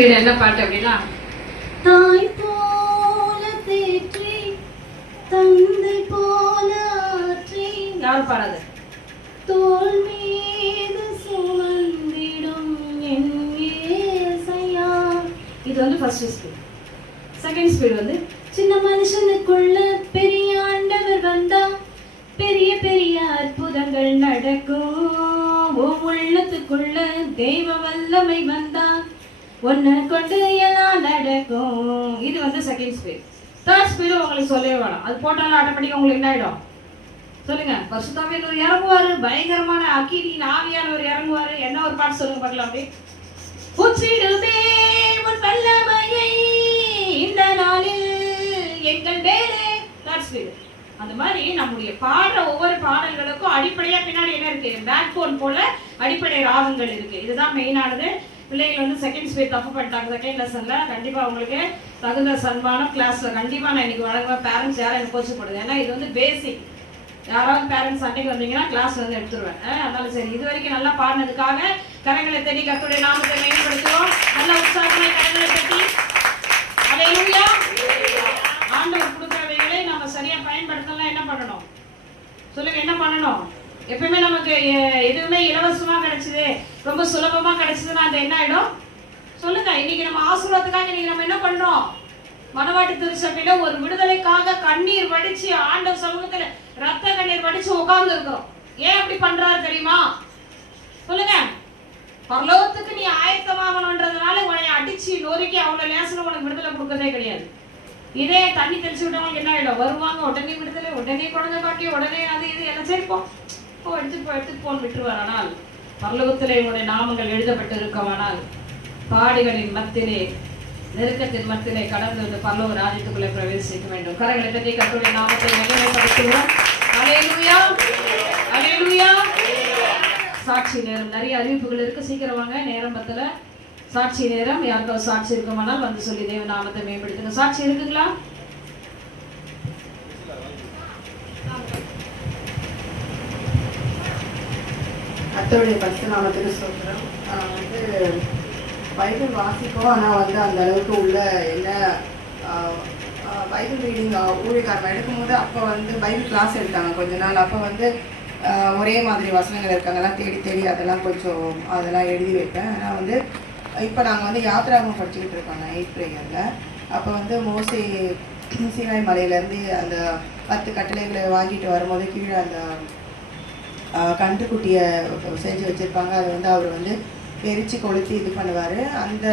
என்ன பாட்டு அப்படின்னா, தாய் போல தேற்றி தந்தை போல ஆற்றி யாரும் பாடாது, தோள் மீது சுமந்திடும் என் இயேசையா. இது வந்து ஃபர்ஸ்ட் ஸ்பீட். செகண்ட் ஸ்பீட் வந்து சின்ன மனுஷனுக்குள்ள பெரிய ஆண்டவர் வந்தா பெரிய பெரிய அற்புதங்கள் நடக்கும். உள்ளத்துக்குள்ள தெய்வ வல்லமை வந்தா ஒன்ன கொண்டு எல்லாம் நடக்கும். இது வந்து செகண்ட் ஸ்பீட். தேர்ட் ஸ்பீடு உங்களுக்கு சொல்லவே வேணாம், அது போட்டாலும் ஆட்டோமேட்டிக்காக உங்களுக்கு என்ன ஆகிடும் சொல்லுங்க. பரிசுத்தாவியானவர் இறங்குவாரு, பயங்கரமான அக்கினி ஆவியானவர் இறங்குவாரு. என்ன ஒரு பாட்டு சொல்லுங்க பார்க்கலாம். அப்படி உச்சிடுமே உன் வல்லமையை இந்த நாளில் எங்கள் மேலே. Third speed. அந்த மாதிரி நம்முடைய பாடுற ஒவ்வொரு பாடல்களுக்கும் அடிப்படையா பின்னாடி என்ன இருக்கு, பேக் போன் போல அடிப்படை ராகங்கள் இருக்கு. இதுதான் மெயினானது. பிள்ளைகள் வந்து செகண்ட் ஸ்பீட் தப்பு பண்ணிட்டாங்க செகண்ட் லெசன்ல. கண்டிப்பா உங்களுக்கு தகுந்த சன்மானம் கிளாஸ்ல கண்டிப்பா நான் இன்னைக்கு வழங்குவேன். பேரண்ட்ஸ் யாரும் எனக்கு கோச்சப்படுது, ஏன்னா இது வந்து பேசிக். யாராவது பேரண்ட்ஸ் அன்னைக்கு வந்தீங்கன்னா கிளாஸ்ல வந்து எடுத்துருவேன். அதனால சரி, இது வரைக்கும் நல்லா பாடினதுக்காக கரங்களை தட்டி கர்த்தருடைய நாமத்தை மேம்படுத்துவோம். நல்ல உற்சாகமான கரங்களை தட்டி அல்லேலூயா. ஆண்டவர் கொடுக்கிறவைகளை நம்ம சரியா பயன்படுத்தலாம். என்ன பண்ணணும் சொல்லுங்க, என்ன பண்ணணும்? எப்பவுமே நமக்கு எதுவுமே இலவசமா கிடைச்சது, ரொம்ப சுலபமா கிடைச்சதுன்னா அது என்ன ஆயிடும் சொல்லுங்க. இன்னைக்கு நம்ம ஆசீர்வாதத்துக்காக இன்னைக்கு நம்ம என்ன பண்றோம், மனவாட்டி திருச்சபையில ஒரு விடுதலைக்காக கண்ணீர் வடிச்சு ஆண்டவர் சமூகத்துல ரத்த கண்ணீர் வடிச்சு உட்கார்ந்து இருக்கிறோம். ஏன் அப்படி பண்றாரு தெரியுமா சொல்லுங்க. பரலோகத்துக்கு நீ ஆயத்தமாகணும்ன்றதுனால உன்னை அடிச்சு நொறுக்கி அவ்வளவு லேசன உனக்கு விடுதலை கொடுக்கறதே கிடையாது. இதே தண்ணி தெளிச்சு விட்டவங்களுக்கு என்ன ஆயிடும், வருவாங்க உடனே விடுதலை, உடனே குழந்தை காட்டி, உடனே அது இது எல்லாம் சரிப்போம் எடுத்துட்டு போன்னு விட்டுருவார். ஆனால் பரலோகத்திலே உடைய நாமங்கள் எழுதப்பட்டு இருக்கவானால் பாடுகளின் மத்திலே நெருக்கத்தின் மத்திலே கடந்து வந்து பரலோக ராஜ்யத்துக்குள்ளே பிரவேசிக்க வேண்டும். கரங்களை தட்டி கர்த்தருடைய நாமத்தை மகிமைப்படுத்துவோம். அல்லேலூயா, அல்லேலூயா. சாட்சி நேரம், நிறைய அறிவிப்புகள் இருக்கு, சீக்கிரம் வாங்க. நேரம் பத்தல. சாட்சி நேரம். யாருக்காவது சாட்சி இருக்குமானால் வந்து சொல்லி தேவ நாமத்தை மேம்படுத்துங்க. சாட்சி இருக்குங்களா? கர்த்தருடைய பரிசுத்த நாமத்துக்கு ஸ்தோத்திரம். வந்து பைபிள் வாசிப்போம், ஆனால் வந்து அந்த அளவுக்கு உள்ள என்ன பைபிள் ரீடிங் ஊழியக்காரன் எடுக்கும்போது அப்போ வந்து பைபிள் கிளாஸ் எடுத்தாங்க கொஞ்ச நாள். அப்போ வந்து ஒரே மாதிரி வசனங்கள் இருக்காங்கலாம் தேடி தேடி அதெல்லாம் கொஞ்சம் அதெல்லாம் எழுதி வைப்பேன். ஆனால் வந்து இப்போ நாங்கள் வந்து யாத்திராகம் படிச்சுக்கிட்டு இருக்கோம் 8th ப்ரேயரில். அப்போ வந்து மோசே சீனாய் மலையிலேருந்து அந்த 10 கட்டளைகளை வாங்கிட்டு வரும்போது கீழே அந்த கன்றுக்குட்டியை செஞ்சு வச்சுருப்பாங்க. அதை வந்து அவர் வந்து எரிச்சு கொளுத்தி இது பண்ணுவார். அந்த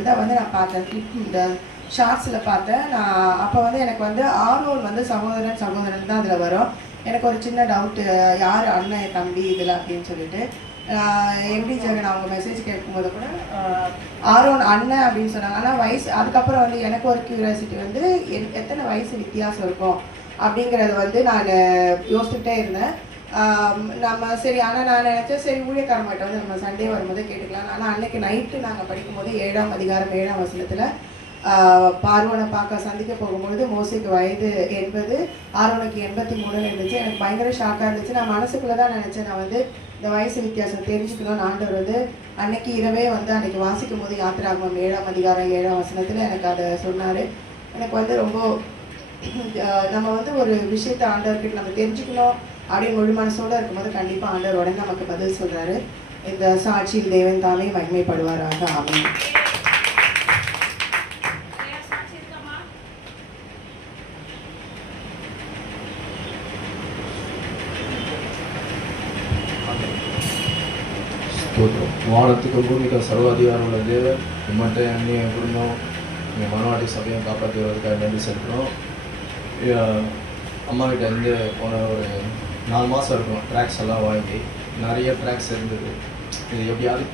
இதை வந்து நான் பார்த்தேன், இந்த ஷார்ட்ஸில் பார்த்தேன் நான். அப்போ வந்து எனக்கு வந்து ஆரோன் வந்து சகோதரன் தான் அதில் வரும். எனக்கு ஒரு சின்ன டவுட்டு, யார் அண்ணன் தம்பி இதில் அப்படின்னு சொல்லிட்டு எம்டி ஜெகன் அவங்க மெசேஜ் கேட்கும்போது கூட ஆரோன் அண்ணன் அப்படின்னு சொன்னாங்க. ஆனால் வயசு அதுக்கப்புறம் வந்து எனக்கு ஒரு கியூரியாசிட்டி வந்து எத்தனை வயசு வித்தியாசம் இருக்கும் அப்படிங்கிறது வந்து நான் யோசிச்சுட்டே இருந்தேன். நம்ம சரி, ஆனால் நான் நினச்சேன் சரி ஊழியக்காரமாட்ட வந்து நம்ம சண்டே வரும்போது கேட்டுக்கலாம். ஆனால் அன்னைக்கு நைட்டு நாங்கள் படிக்கும்போது 7ஆம் அதிகாரம் 7ஆம் வசனத்தில் பார்வோனை பார்க்க சந்திக்க போகும்பொழுது மோசேக்கு வயது 80, ஆரோனுக்கு 83 இருந்துச்சு. எனக்கு பயங்கர ஷாக்காக இருந்துச்சு. நான் மனசுக்குள்ளே தான் நினச்சேன், நான் வந்து இந்த வயசு வித்தியாசம் தெரிஞ்சுக்கணும்னு. ஆண்டவர் வந்து அன்னைக்கு இரவே வந்து அன்னைக்கு வாசிக்கும் போது யாத்திராகமம் 7ஆம் அதிகாரம் 7ஆம் வசனத்தில் எனக்கு அதை சொன்னார். எனக்கு வந்து ரொம்ப நம்ம வந்து ஒரு விஷயத்தை ஆண்டவர்கிட்ட நம்ம தெரிஞ்சுக்கணும் அப்படின்னு முழு மனசோடு இருக்கும்போது கண்டிப்பாக ஆண்டவர் உடனே நமக்கு பதில் சொல்கிறாரு. இந்த சாட்சியில் தேவன் தாமே மகிமைப்படுவாராக. ஆமென். வானத்துக்கு பூமிக்கு சர்வாதிகாரம் உள்ள தேவன் உம்மட்ட அந்நிய குடும்பம் எங்கள் மனவாட்டி சபையை காப்பாற்றி வருவதற்காக நன்றி செலுத்துகிறோம். அம்மா கிட்ட இருந்து போன ஒரு 4 மாதம் இருக்கும் ட்ராக்ஸ் எல்லாம் வாங்கி. நிறைய ட்ராக்ஸ் இருந்தது, இது எப்படியாவது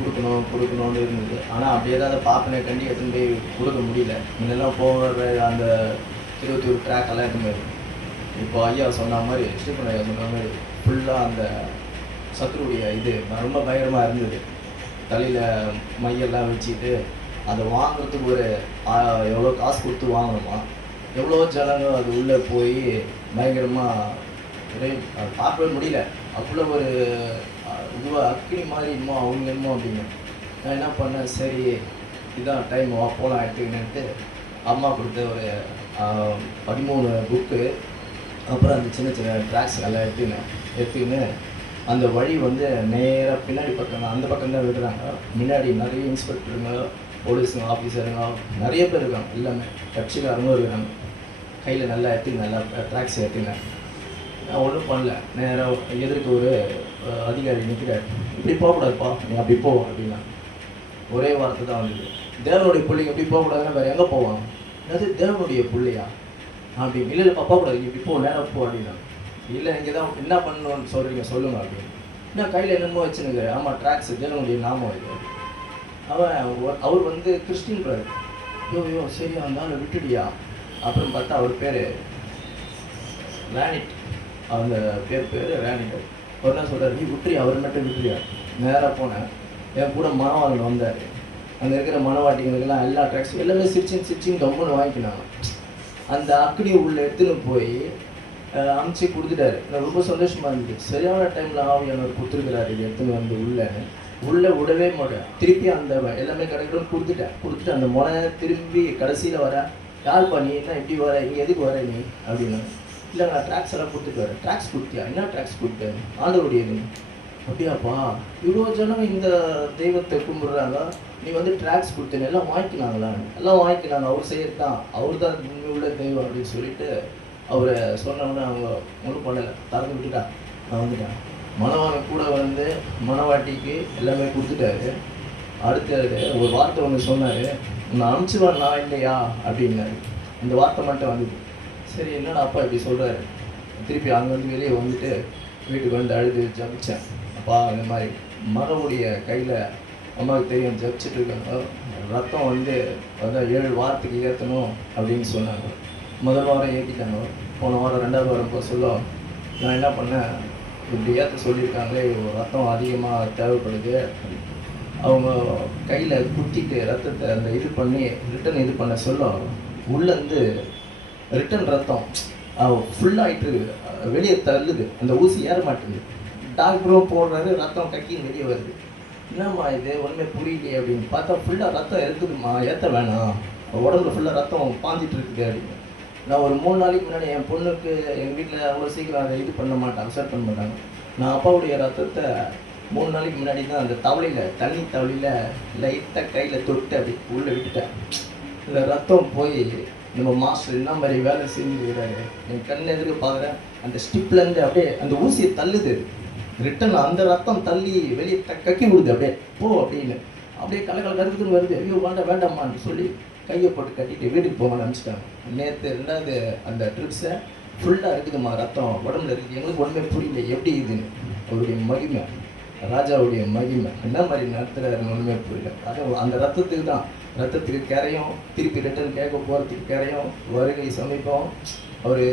கொடுக்கணும்னு இருந்தது. ஆனால் அப்படியே தான் அதை பார்ப்பனே கண்டி எடுத்துன்னு போய் கொடுக்க முடியல. முன்னெல்லாம் போகிற அந்த 21 ட்ராக் எல்லாம் எடுத்துன்னு போயிருக்கும். இப்போ ஐயா சொன்ன மாதிரி ஸ்ரீபன் ஐயா சொன்ன மாதிரி ஃபுல்லாக அந்த சத்துருடைய இது ரொம்ப பயங்கரமாக இருந்தது. தலையில் மையெல்லாம் வச்சுட்டு அதை வாங்குறதுக்கு ஒரு எவ்வளோ காசு கொடுத்து வாங்கணுமா, எவ்வளோ ஜனங்க அது உள்ளே போய் பயங்கரமாக பார்க்கவே முடியல. அவ்வளோ ஒரு இதுவாக அக்கினி மாதிரி இன்னும் அவங்க என்னமோ அப்படின்னு நான் என்ன பண்ணேன், சரி இதான் டைம் போகலாம் எடுத்துக்கிட்டு அம்மா கொடுத்த ஒரு 13 புக்கு, அப்புறம் அந்த சின்ன சின்ன ட்ராக்ஸ் எல்லாம் எடுத்துக்கின்னு அந்த வழி வந்து நேராக பின்னாடி பக்கம் தான், அந்த பக்கம் தான் விடுறாங்க. முன்னாடி நிறைய இன்ஸ்பெக்டருங்க, போலீஸுங்க, ஆஃபீஸருங்க நிறைய பேர் இருக்காங்க, எல்லாமே கட்சிக்காரங்களும் இருக்கிறாங்க. கையில் நல்லா நல்லா ட்ராக்ஸ் எடுத்துக்கினேன். நான் ஒன்றும் பண்ணல. நேராக எதிர்க்கு ஒரு அதிகாரி நிற்கிறார். இப்படி போகக்கூடாதுப்பா, நீ அப்படி போ அப்படின்னா. ஒரே வார்த்தை தான் வந்தது, தேவனுடைய பிள்ளைங்க எப்படி போகக்கூடாதுன்னா வேறு எங்கே போவாங்க? அதாவது தேவனுடைய பிள்ளையா அப்படி இல்லைப்பா போகக்கூடாது, இப்படி போ, நேரம் போ அப்படின்னா. இல்லை இங்கே தான் என்ன பண்ணணும்னு சொல்கிறீங்க சொல்லுங்க அப்படின்னு. என்ன கையில் என்னமோ வச்சுனுங்க? ஆமாம், ட்ராக்ஸ் தேவனுடைய நாமம் இது. அவர் வந்து கிறிஸ்டின் பிறகு ஐயோ சரியா இருந்தாலும் விட்டுடியா. அப்புறம் பார்த்தா அவர் பேர் ரேனிட், அந்த பேர் ரேனிட். அவர் என்ன சொல்கிறார், நீ விட்டுறியா, அவர் மட்டும் விட்டுறியா. நேராக போனேன். என் கூட மனவாளன் வந்தார். அங்கே இருக்கிற மனவாட்டிங்களுக்கெல்லாம் எல்லா ட்ராக்ஸும் எல்லாமே சிரிச்சின்னு கம்முன்னு வாங்கிக்கினாங்க. அந்த அக்கடி உள்ள எடுத்துன்னு போய் அமுச்சு கொடுத்துட்டாரு. எனக்கு ரொம்ப சந்தோஷமாக இருந்துச்சு. சரியான டைமில் ஆவியானவர் கொடுத்துருக்கிறாரு, இது எடுத்துன்னு வந்து உள்ளே விடவே மாட்டேன். திருப்பி அந்த எல்லாமே கரெக்டாக கொடுத்துட்டு அந்த முனை திரும்பி கடைசியில் வர, யாருப்பா நீ, என்ன இப்படி வர, இங்கே எதுக்கு வர நீ அப்படின்னா. இல்லை நான் ட்ராக்ஸ் எல்லாம் கொடுத்துட்டு வரேன். ட்ராக்ஸ் கொடுத்தியா? என்ன ட்ராக்ஸ் கொடுத்தேன்? ஆண்டவருடையது. அப்படியாப்பா, இவ்வளோ ஜனம் இந்த தெய்வத்தை கும்பிட்றாங்க, நீ வந்து ட்ராக்ஸ் கொடுத்தேன்னு எல்லாம் வாங்கிக்கினாங்களா? எல்லாம் வாங்கிக்கினாங்க, அவர் செய்யறது தான், அவர் தான் உள்ள தெய்வம் அப்படின்னு சொல்லிட்டு அவரை சொன்னோன்னே அவங்க ஒன்றும் பண்ணலை, திறந்து விட்டுட்டா. நான் வந்துட்டேன். மணவாளன் கூட வந்து மணவாட்டிக்கு எல்லாமே கொடுத்துட்டாரு. அடுத்தது ஒரு வார்த்தை ஒன்று சொன்னார், உன்னை அனுப்பிச்சுவான் நான் இல்லையா அப்படின்னாரு. அந்த வார்த்தை மட்டும் வந்தது. சரி என்னடா அப்பா இப்படி சொல்கிறாரு. திருப்பி அங்கேருந்து வெளியே வந்துட்டு வீட்டுக்கு வந்து அழுது ஜபிச்சேன். அப்பா இந்த மாதிரி மகனுடைய கையில் அம்மாவுக்கு தெரியும் ஜபிச்சுட்டு இருக்காங்க, ரத்தம் வந்து அதான் 7 வாரத்துக்கு ஏற்றணும் அப்படின்னு சொன்னாங்க. முதல் வாரம் ஏற்றிட்டாங்க. போன வாரம் 2வது வாரம் போக சொல்ல நான் என்ன பண்ணேன், இப்படி ஏற்ற சொல்லியிருக்காங்களே, ரத்தம் அதிகமாக தேவைப்படுது. அவங்க கையில் குத்திட்டு ரத்தத்தை அந்த இது பண்ணி ரிட்டன் இது பண்ண சொல்ல உள்ளேருந்து ரிட்டன் ரத்தம் ஃபுல்லாகிட்டு வெளியே தள்ளுது. அந்த ஊசி ஏற மாட்டேங்குது. டாக்டரும் போடுறாரு, ரத்தம் கக்கின்னு வெளியே வருது. என்னம்மா இது ஒன்றுமே புரியலையே அப்படின்னு பார்த்தா ஃபுல்லாக ரத்தம் இருக்குதுமா, ஏற்ற வேணாம், உடம்புல ஃபுல்லாக ரத்தம் பாஞ்சிட்டு இருக்குது அப்படின்னு. நான் ஒரு 3 நாளைக்கு முன்னாடி என் பொண்ணுக்கு எங்கள் வீட்டில் அவ்வளோ சீக்கிரம் அதை இது பண்ண மாட்டாங்க, அக்செப்ட் பண்ண மாட்டாங்க. நான் அப்பாவுடைய ரத்தத்தை 3 நாளைக்கு முன்னாடி தான் அந்த தவளையில் தண்ணி தவளையில் லைட்டாக கையில் தொட்டு அப்படி உள்ளே விட்டுட்டேன். இந்த ரத்தம் போய் நம்ம மாஸ்டர் என்ன மாதிரி வேலை செஞ்சுருக்கிறாரு. என் கண் எதிர்க்க பார்க்குறேன், அந்த ஸ்டிப்லேருந்து அப்படியே அந்த ஊசியை தள்ளுது ரிட்டன். அந்த ரத்தம் தள்ளி வெளியே கக்கி விடுது அப்படியே போ அப்படின்னு. அப்படியே கலக்குன்னு வருது. ஐயோ வேண்டாம்மான்னு சொல்லி கையை போட்டு கட்டிட்டு வீட்டுக்கு போக நினச்சிட்டாங்க. நேற்று 2வது அந்த ட்ரிப்ஸை ஃபுல்லாக இருக்குதுமா, ரத்தம் உடம்புல இருக்குது. எங்களுக்கு ஒன்றுமே புரியல எப்படி இதுன்னு. அவருடைய மகிமை, ராஜாவுடைய மகிமை என்ன மாதிரி நடத்துகிறாருன்னு ஒன்றுமே புரியல. அது அந்த ரத்தத்துக்கு தான், ரத்தத்துக்கு கரையும், திருப்பி ரிட்டன் கேட்க போகிறதுக்கு கரையும், வருகை சமீபம். அவர்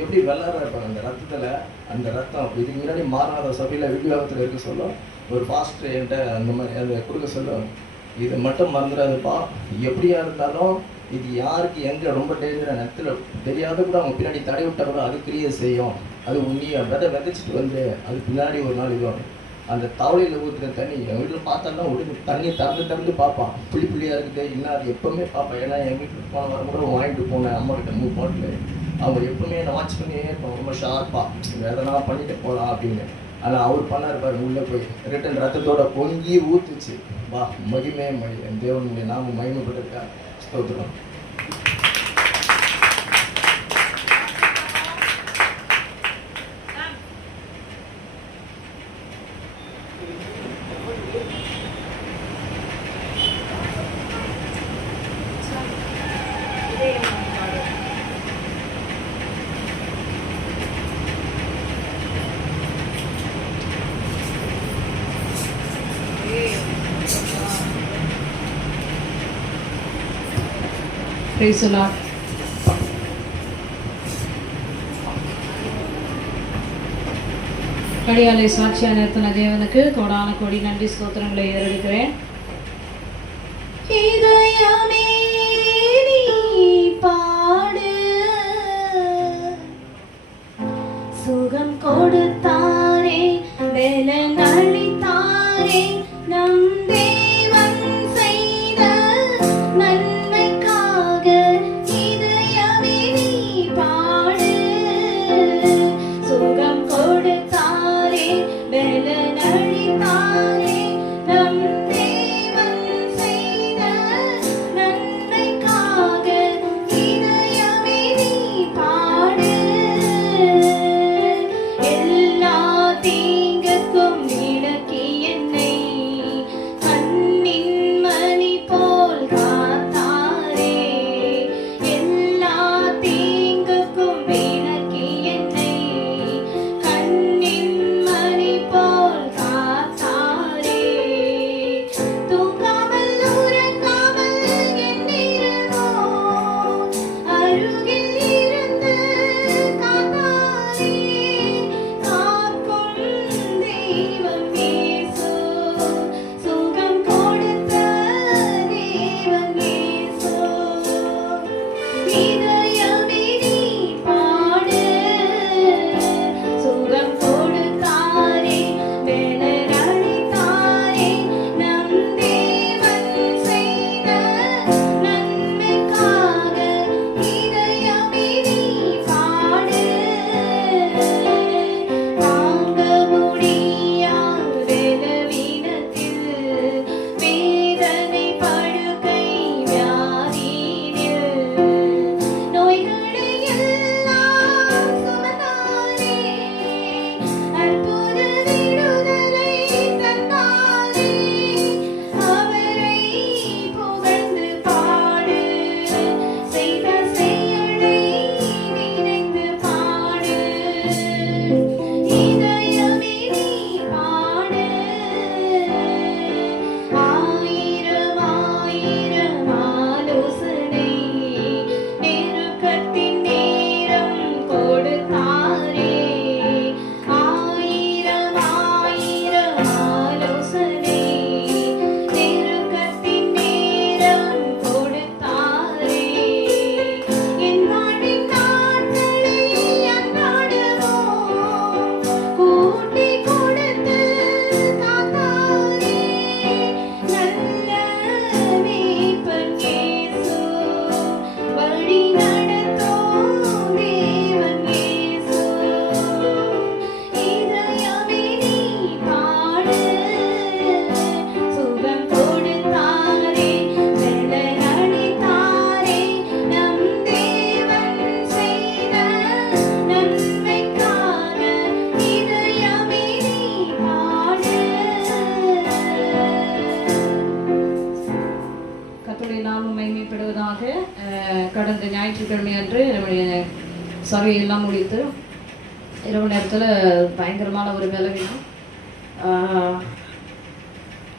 எப்படி வெள்ளாராக இருப்பாங்க அந்த ரத்தத்தில். அந்த ரத்தம் இதுக்கு முன்னாடி மாறாத சபையில் விக்கிரகத்தில் இருக்க சொல்ல ஒரு ஃபாஸ்டர் என்கிட்ட அந்த மாதிரி அதை கொடுக்க சொல்ல, இதை மட்டும் மறந்துடாதுப்பா, எப்படியா இருந்தாலும் இது யாருக்கு எங்கே ரொம்ப டேஞ்சரான நேரத்தில் தெரியாத கூட அவங்க பின்னாடி தடை விட்டால் கூட அது கிரியை செய்யும். அது உண்மையை விதைச்சிட்டு வந்து அது பின்னாடி ஒரு நாள் இதுவும். அந்த தவளையில் ஊற்றுற தண்ணி என் வீட்டில் பார்த்தாலும் உடனே தண்ணி திறந்து பார்ப்பான். புள்ளியாக இருக்குது இன்னும் அது எப்போவுமே பார்ப்பேன். ஏன்னா என் வீட்டில் போன வாரம் கூட வாங்கிட்டு போனேன் அம்மா கிட்ட 3 பாட்டில். அவங்க எப்பவுமே என்னை வாட்ச் பண்ணியே இருப்பாங்க, ரொம்ப ஷார்ப்பாக எதனா பண்ணிட்டு போகலாம் அப்படின்னு. ஆனால் அவர் பண்ணார் பாரு, உள்ளே போய் ரிட்டன் ரத்தத்தோட பொங்கி ஊற்றுச்சு. வா மகிமே என் தேவனுடைய நாம மகிமைப்பட்டிருக்கா. ஸ்தோத்திரம். Praise the Lord. கடியாலை சாட்சியா நிறுத்தின தேவனுக்கு கோடான கோடி நன்றி ஸ்தோத்திரங்களை ஏறெடுக்கிறேன். இதயமே நீ பாடு, சுகம் கொடுத்தாரே, பலன் அளித்தாரே, நம் தேவன் செய்த நாமம் மகிமைப்படுவதாக. கடந்த ஞாயிற்றுக்கிழமை அன்று நம்முடைய சபையெல்லாம் முடித்து இரவு நேரத்தில் பயங்கரமான ஒரு பலவீனம்.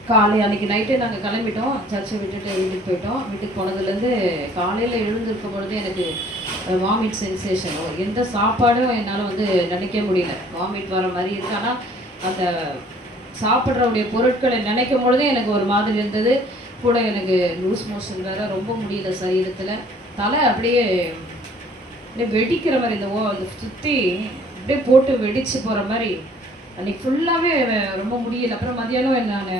காலை அன்றைக்கி நைட்டே நாங்கள் கிளம்பிட்டோம், சர்ச்சை விட்டுட்டு வீட்டுக்கு போயிட்டோம். வீட்டுக்கு போனதுலேருந்து காலையில் எழுந்திருக்கும் பொழுது எனக்கு வாமிட் சென்சேஷன். எந்த சாப்பாடும் என்னால் வந்து நினைக்க முடியல, வாமிட் வர மாதிரி இருக்கு. ஆனால் அந்த சாப்பிட்றவுடைய பொருட்களை நினைக்கும் பொழுதே எனக்கு ஒரு மாதிரி இருந்தது. கூட எனக்கு லூஸ் மோஷன் வேறு, ரொம்ப முடியல சரீரத்தில். தலை அப்படியே வெடிக்கிற மாதிரி, அந்த சுற்றி அப்படியே போட்டு வெடிச்சு போகிற மாதிரி அன்றைக்கி ஃபுல்லாகவே ரொம்ப முடியல. அப்புறம் மதியானம் நான்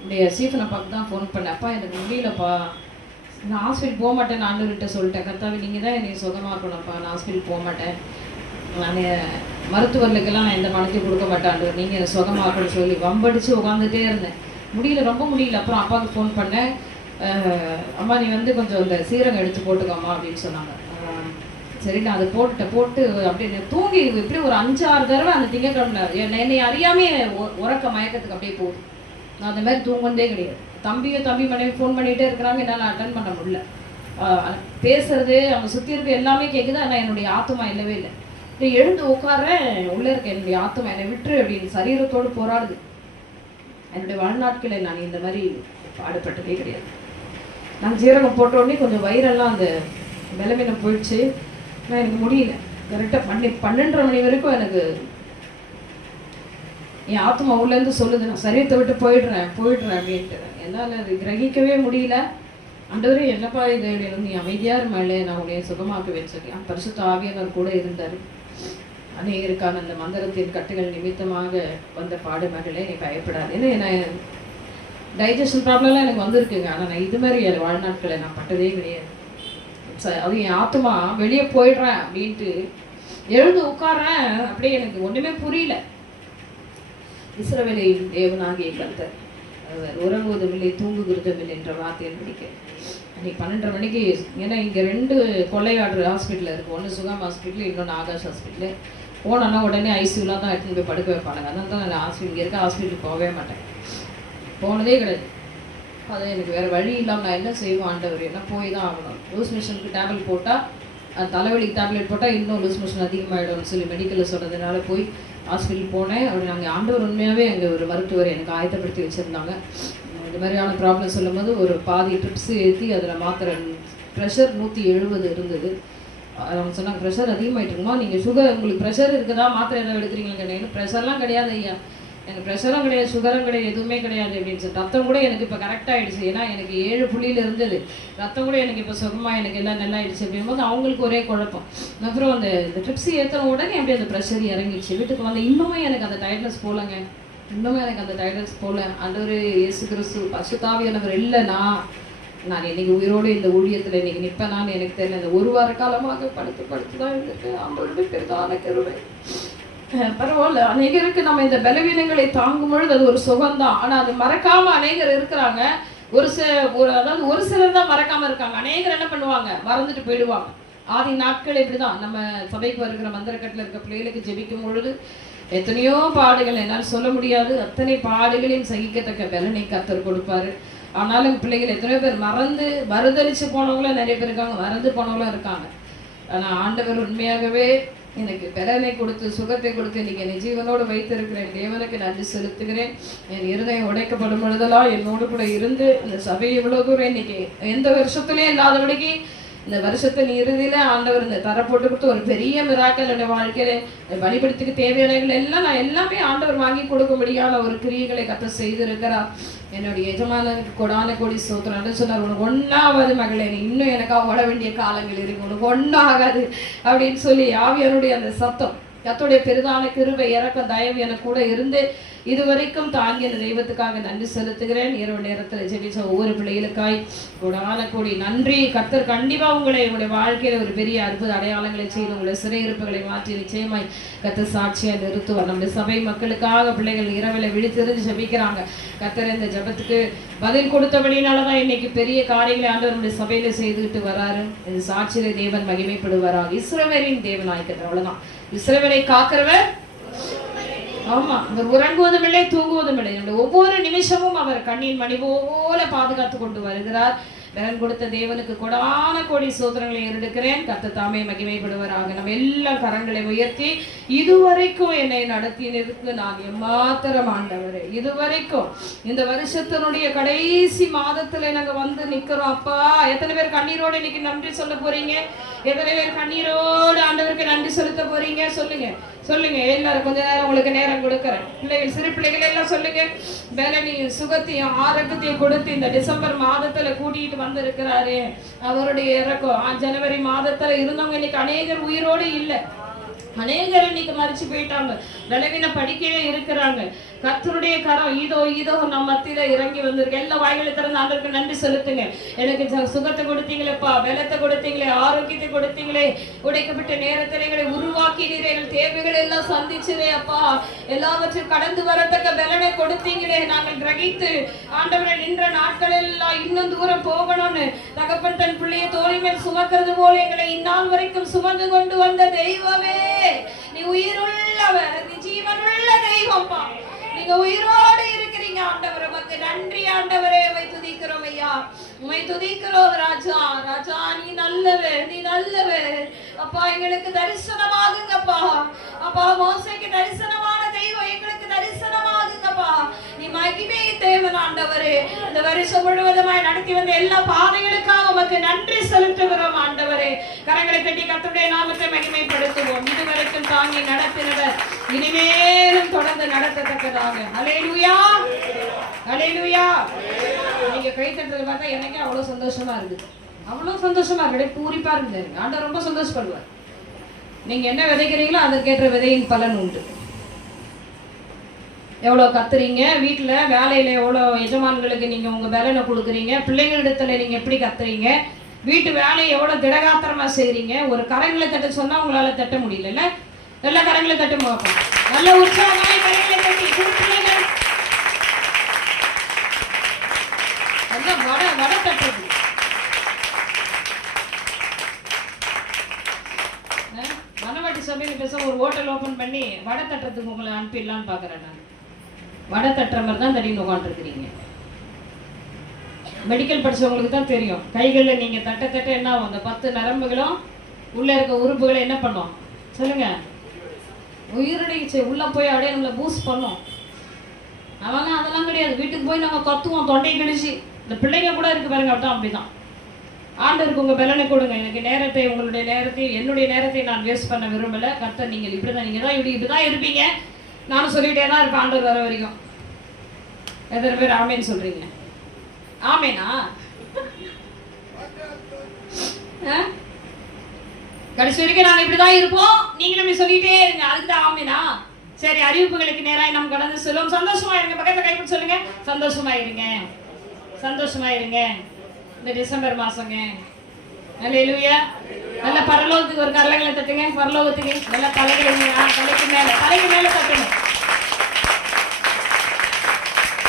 என்னுடைய சீஃபனை பார்த்து தான் ஃபோன் பண்ணேன். அப்பா எனக்கு முடியலப்பா, நான் ஹாஸ்பிட்டல் போக மாட்டேன், நான் ஆண்டவர்கிட்ட சொல்லிட்டேன். கர்த்தாவே நீங்கள் தான் என்னை சுகமாக இருக்கணும்ப்பா, நான் ஹாஸ்பிட்டல் போக மாட்டேன், நான் மருத்துவர்களுக்கெல்லாம் நான் எந்த பணத்தையும் கொடுக்க மாட்டேன் ஆண்டவர், நீங்கள் என்னை சுகமாக்கணும்னு சொல்லி வம்படிச்சு உட்காந்துட்டே இருந்தேன். முடியல, ரொம்ப முடியல. அப்புறம் அப்பாவுக்கு ஃபோன் பண்ணேன். அம்மா நீ வந்து கொஞ்சம் இந்த சீரகம் எடுத்து போட்டுக்கோமா அப்படின்னு சொன்னாங்க. சரி நான் அதை போட்டு அப்படியே தூங்கி இப்படி ஒரு 5-6 தடவை அந்த திங்கக்கிழமை என்னை அறியாமே உறக்க மயக்கத்துக்கு அப்படியே போகுது. நான் அந்த மாதிரி தூங்குனதே கிடையாது. தம்பி மனைவி ஃபோன் பண்ணிகிட்டே இருக்கிறாங்க, என்னால் அட்டன் பண்ண முடியல. பேசுறது அவங்க சுற்றி இருக்க எல்லாமே கேட்குது, ஆனால் என்னுடைய ஆத்மா இல்லவே இல்லை. இப்படி எழுந்து உட்கார்றேன், உள்ளே இருக்க என்னுடைய ஆத்மா என்னை விட்டுரு அப்படின்னு சரீரத்தோடு போராடுது. என்னுடைய வாழ்நாட்களை நான் இந்த மாதிரி பாடுபட்டதே கிடையாது. நான் ஜீரகம் போட்ட உடனே கொஞ்சம் வயிறெல்லாம் அந்த பலவீனம் போயிடுச்சு. ஆனால் எனக்கு முடியல. கரெக்டாக 12:30 மணி வரைக்கும் எனக்கு என் ஆத்மா உள்ளேருந்து சொல்லுது, நான் சரீரத்தை விட்டு போயிடுறேன் அப்படின்ட்டு. என்னால் அது கிரகிக்கவே முடியல. ஆண்டவரே என்னப்பா இது, நீ அமைதியாக இருமாளே, நான் உன்னைய சுகமாக்க வச்சிருக்கேன். பரிசுத்த ஆவியானவர் கூட இருந்தார். அநேகருக்கான அந்த மந்திரத்தின் கட்டுகள் நிமித்தமாக வந்த பாடுமகளே நீ பயப்படாது. ஏன்னா டைஜஷன் ப்ராப்ளம்லாம் எனக்கு வந்திருக்குங்க, ஆனால் நான் இது மாதிரி என் வாழ்நாட்களை நான் பட்டதே கிடையாது. அது என் ஆத்மா வெளியே போயிடுறேன் அப்படின்ட்டு எழுந்து உட்கார்றேன். அப்படியே எனக்கு ஒன்றுமே புரியல. இஸ்ரவேலின் தேவனாகிய கர்த்தர் அவர் உறங்குவதுமில்லை தூங்குகிறதுமில்லை என்ற வார்த்தையை படிக்க அன்றைக்கி 12:30 மணிக்கு. ஏன்னா இங்கே 2 கொள்ளையாடுற ஹாஸ்பிட்டலில் இருக்குது, ஒன்று சுகம் ஹாஸ்பிட்டல், இன்னொன்று ஆகாஷ் ஹாஸ்பிட்டலு. போனோன்னா உடனே ஐசியூலாம் தான் எடுத்துன்னு போய் படுக்க வைப்பானுங்க. அதனால தான் நான் இங்கே இருக்க ஹாஸ்பிட்டலுக்கு போகவே மாட்டேன், போனதே கிடையாது. அது எனக்கு வேறு வழி இல்லாமல் நான் என்ன செய்வோம் ஆண்டவர், என்ன போய் தான் ஆகணும். லூஸ் மிஷனுக்கு டேப்லெட் போட்டால், தலைவலிக்கு டேப்லெட் போட்டால் இன்னும் லூஸ் மிஷன் அதிகமாகிடும்னு சொல்லி மெடிக்கலில் சொல்கிறதுனால போய் ஹாஸ்பிட்டல் போனேன். அப்படி நாங்கள் ஆண்டவர் உண்மையாகவே எங்கள் ஒரு மருத்துவர் எனக்கு ஆயத்தப்படுத்தி வச்சுருந்தாங்க. இந்த மாதிரியான ப்ராப்ளம் சொல்லும் போது ஒரு பாதி ட்ரிப்ஸு ஏற்றி அதில் மாத்திரை, ப்ரெஷர் 170 இருந்தது. அவங்க சொன்னாங்க ப்ரெஷர் அதிகமாகிட்டு இருக்குமா, நீங்கள் சுகர் உங்களுக்கு ப்ரெஷர் இருக்குதா, மாத்திரை எதாவது எடுக்கிறீங்களா? ப்ரெஷர்லாம் கிடையாது ஐயா, எனக்கு ப்ரெஷரும் கிடையாது, சுகரும் கிடையாது, எதுவுமே கிடையாது அப்படின்னு சொல்லிட்டு. ரத்தம் கூட எனக்கு இப்போ கரெக்டாகிடுச்சு. ஏன்னா எனக்கு 7 புள்ளியில் இருந்தது, ரத்தம் கூட எனக்கு இப்போ சுகமாக எனக்கு எல்லாம் நல்லா ஆயிடுச்சு அப்படிங்கும்போது அவங்களுக்கு ஒரே குழப்பம். அப்புறம் அந்த ட்ரிப்ஸு ஏற்றின உடனே அப்படியே அந்த ப்ரெஷர் இறங்கிடுச்சு. வீட்டுக்கு வந்து இன்னுமே எனக்கு அந்த டயர்ட்னஸ் போகலங்க, இன்னுமே எனக்கு அந்த டயர்ட்னஸ் போகல. ஆண்டவர் இயேசு கிறிஸ்து பரிசுத்த ஆவியானவர் இல்லைனா நான் இன்னைக்கு உயிரோடு இந்த ஊழியத்தில் இன்னைக்கு நிற்பேனான்னு எனக்கு தெரியல. இந்த 1 வார காலமாக படுத்து தான் இருந்திருக்கு. ஆண்டவருடைய பெரிதான கிருபை. பரவாயில்ல, அநேகருக்கு நம்ம இந்த பலவீனங்களை தாங்கும் பொழுது அது ஒரு சுகம்தான். ஆனால் அது மறக்காம அநேகர் இருக்கிறாங்க. அதாவது ஒரு சிலர் தான் மறக்காம இருக்காங்க. அநேகர் என்ன பண்ணுவாங்க, மறந்துட்டு போயிடுவாங்க. ஆதி நாட்கள் இப்படிதான். நம்ம சபைக்கு வருகிற மந்திரக்கட்டில் இருக்க பிள்ளைகளுக்கு ஜெபிக்கும் பொழுது எத்தனையோ பாடுகள் என்னால் சொல்ல முடியாது. அத்தனை பாடுகளையும் சகிக்கத்தக்க பலனை கர்த்தர் கொடுப்பாரு. ஆனாலும் பிள்ளைகள் எத்தனையோ பேர் மறுதளிச்சு போனவங்களும் நிறைய பேர் இருக்காங்க, மறந்து போனவங்களும் இருக்காங்க. ஆனால் ஆண்டவர் உண்மையாகவே எனக்கு பலனை கொடுத்து சுகத்தை கொடுத்து இன்னைக்கு என்னை ஜீவனோடு வைத்திருக்கிறேன். தேவனுக்கு நன்றி செலுத்துகிறேன். என் இருதயம் உடைக்கப்படும் பொழுதெல்லாம் என்னோடு கூட இருந்து இந்த சபையை இவ்வளோ தூரம் இன்னைக்கு எந்த வருஷத்துலேயும் இல்லாதபடிக்கு இந்த வருஷத்தின் இறுதியில ஆண்டவர் இந்த தர போட்டு கொடுத்து ஒரு பெரிய மிராக்கல் என்னுடைய வாழ்க்கையில பலிபடுத்துக்கு தேவையானவர்கள் எல்லாம் நான் எல்லாமே ஆண்டவர் வாங்கி கொடுக்க முடியாத ஒரு கிரியைகளை கர்த்தர் செய்திருக்கிறார். என்னுடைய எஜமானனுக்கு கொடான கோடி ஸ்தோத்திரம். சொன்னார், உனக்கு ஒன்றாவது மகளே, இன்னும் எனக்காக ஓட வேண்டிய காலங்கள் இருக்கு, உனக்கு ஒன்றும் ஆகாது அப்படின்னு சொல்லி ஆவியானுடைய அந்த சத்தம், கர்த்தருடைய பெரிதான கிருபை இறக்கம் தயவு எனக்கு கூட இருந்து இதுவரைக்கும் தாங்கி அந்த தெய்வத்துக்காக நன்றி செலுத்துகிறேன். இரவு நேரத்தில் ஜெபிச்ச ஒவ்வொரு பிள்ளைகளுக்காய் கொடான கோடி நன்றி. கர்த்தர் கண்டிப்பாக உங்களுடைய வாழ்க்கையில ஒரு பெரிய அற்புத அடையாளங்களை செய்து உங்களை சிறையிருப்புகளை மாற்றி நிச்சயமாய் கர்த்தர் சாட்சியாக நிறுத்துவார். நம்முடைய சபை மக்களுக்காக பிள்ளைகள் இரவில் விழித்திருந்து ஜெபிக்கிறாங்க. கர்த்தர் இந்த ஜெபத்துக்கு பதில் கொடுத்தபடினாலதான் இன்னைக்கு பெரிய காரியங்களை ஆண்டவர் நம்முடைய சபையில செய்துக்கிட்டு வராரு. இந்த சாட்சியில தேவன் மகிமைப்படுவாராக. இஸ்ரவேலின் தேவனாய்க்கிறது, அவ்வளவுதான். இஸ்ரவேலை காக்கிறவர், ஆமா, அவர் உறங்குவதும் இல்லை தூங்குவதும் இல்லை. ஒவ்வொரு நிமிஷமும் அவர் கண்ணின் மணி போல பாதுகாத்து கொண்டு வருகிறார். பலன் கொடுத்த தேவனுக்கு கொடான கோடி சோதரங்களை ஏறெடுக்கிறேன். கர்த்தர் தாமே மகிமைப்படுவராக. நம்ம எல்லாம் கரங்களை உயர்த்தி, இதுவரைக்கும் என்னை நடத்தினதுக்கு நான் எம்மாத்திரம் ஆண்டவரே. இதுவரைக்கும் இந்த வருஷத்தினுடைய கடைசி மாதத்துல நாங்க வந்து நிக்கிறோம் அப்பா. எத்தனை பேர் கண்ணீரோடு இன்னைக்கு நன்றி சொல்ல போறீங்க? எத்தனை பேர் கண்ணீரோடு ஆண்டவருக்கு நன்றி செலுத்த போறீங்க? சொல்லுங்க சொல்லுங்க. எல்லாரும் கொஞ்ச நேரம் உங்களுக்கு நேரம் கொடுக்கறேன். பிள்ளைகள், சிறு பிள்ளைகள் எல்லாம் சொல்லுங்க. பலனையும் சுகத்தையும் ஆரோக்கியத்தையும் கொடுத்து இந்த டிசம்பர் மாதத்துல கூட்டிட்டு வந்திருக்கிறாரு. அவருடைய இறக்கம் ஜனவரி மாதத்துல இருந்தவங்க இன்னைக்கு அநேகர் உயிரோடு இல்லை. அநேகர் இன்னைக்கு மறிச்சு போயிட்டாங்க. பலவீன படிக்கவே இருக்கிறாங்க. கர்த்தருடைய கரம் இதோ இதோ நம்ம மத்தியில இறங்கி வந்திருக்கு. எல்லா வாய்களை திறந்து ஆண்டவருக்கு நன்றி செலுத்துங்க. எனக்கு சுகத்தை கொடுத்தீங்களேப்பா, பலத்தை கொடுத்தீங்களே, ஆரோக்கியத்தை கொடுத்தீங்களே, உடைக்கப்பட்ட நேரத்தில் எங்களை உருவாக்கினீரே, எங்கள் தேவைகள் எல்லாம் சந்திச்சுதே அப்பா. எல்லாவற்றையும் கடந்து வரத்தக்க பலனை கொடுத்தீங்களே. நாங்கள் கிரகித்து ஆண்டவரை நின்ற நாட்கள் எல்லாம் இன்னும் தூரம் போகணும்னு தகப்பன் தன் பிள்ளையை தோழி மேல் சுமக்கிறது போல எங்களை இந்நாள் வரைக்கும் சுமந்து கொண்டு வந்த தெய்வமே, நீ உயிருள்ளவர், நீ ஜீவனுள்ள தெய்வம்ப்பா. நீங்க உயிரோடு இருக்கிறீங்க ஆண்டவரே. உமக்கு நன்றி ஆண்டவரே. உம்மை துதிக்கிறோம் ஐயா, உம்மை துதிக்கிறோம் ராஜா. ராஜா நீ நல்லவர், நீ நல்லவர் அப்பா. எங்களுக்கு தரிசனமாகுங்கப்பா அப்பா. மோசேக்கு தரிசனமான தெய்வம் எங்களுக்கு தரிசனமாகுங்கப்பா. நீ மகிமை தேவன் ஆண்டவரே. இந்த வருஷம் முழுவதுமாய் நடத்தி வந்த எல்லா பாதைகளுக்காக உமக்கு நன்றி செலுத்துகிறோம் ஆண்டவரே. கரங்களை தட்டி கர்த்தருடைய நாமத்தை மகிமைப்படுத்துவோம். இதுவரைக்கும் தாங்கி நடத்தினவர் இனிமேலும் தொடர்ந்து நடத்தத்தக்கதாக. ஹல்லேலூயா, ஹல்லேலூயா. நீங்க கை தட்டுறத பார்த்தா எனக்கே அவ்வளவு சந்தோஷமா இருக்குது. அவ்வளவு சந்தோஷமா இருக்கு, பூரிப்பா இருக்குது. ஆண்டவர் ரொம்ப சந்தோஷப்படுவார். நீங்க என்ன விதைக்கிறீங்களோ அதற்கேற்ற விதையின் பலன் உண்டு. எவ்வளவு கத்துறீங்க வீட்டுல, வேலையில எவ்வளவு எஜமான்களுக்கு நீங்க உங்க பலனை கொடுக்குறீங்க, பிள்ளைகளிடத்துல நீங்க எப்படி கத்துறீங்க, வீட்டு வேலையை எவ்வளவு திடகாத்திரமா செய்றீங்க. ஒரு கரங்களை தட்ட சொன்னா உங்களால தட்ட முடியல. எல்லா கரங்களை தட்ட பார்ப்போம். நல்ல உற்சாகமாய் கரங்களை தட்டி பிள்ளைகள் எல்லாம் வட தட்டுறது. மனவாட்டி சபையில் பேச ஒரு ஹோட்டல் ஓபன் பண்ணி வடை தட்டுறதுக்கு உங்களை அனுப்பிடலான்னு பாக்குறேன். நான் வடை தட்டுற மாதிரி தான் தட்டின்னு உட்காந்துருக்கிறீங்க. மெடிக்கல் படிச்சவங்களுக்கு தான் தெரியும். கைகளில் நீங்க தட்ட தட்ட என்ன ஆகும், அந்த 10 நரம்புகளும் உள்ள இருக்க உறுப்புகளை என்ன பண்ணும் சொல்லுங்க, உயிரடைச்சு உள்ள போய் அப்படியே நம்மளை பூஸ்ட் பண்ணும். அவெல்லாம் அதெல்லாம் கிடையாது. வீட்டுக்கு போய் நம்ம கத்துவோம் தொண்டை கிழிச்சு. இந்த பிள்ளைங்க கூட இருக்கு பாருங்க, அப்படிதான் அப்படிதான். ஆண்டவருக்கு உங்க பலனை கொடுங்க. எனக்கு நேரத்தை, உங்களுடைய நேரத்தை, என்னுடைய நேரத்தை நான் வேஸ்ட் பண்ண விரும்பல. கர்த்தர் நீங்கள் இப்படிதான், நீங்க தான் இப்படிதான் இருப்பீங்க. நானும் சொல்லிட்டே தான் இருப்பேன் ஆண்டவர் வர வரைக்கும். எத்தனை பேர் ஆமேன்னு சொல்றீங்க? ஆமேனா? கடைசி வரைக்கும் நாங்க இப்படிதான் இருப்போம். நீங்களும் சொல்லிட்டே இருங்க. அதுதான் ஆமேனா? சரி, அறிவிப்புகளுக்கு நேராக நம்ம கடந்து சொல்லுவோம். சந்தோஷமா இருங்க. பக்கத்துல கைப்பிடி சொல்லுங்க. சந்தோஷமா இருங்க, சந்தோஷமா இருங்க. இந்த டிசம்பர் மாசங்க அல்லேலூயா. நல்ல பரலோகத்துக்கு ஒரு கரங்களை தட்டுங்க. பரலோகத்துக்கு நல்ல தலைகளை தலைக்கு மேல தட்டுங்க.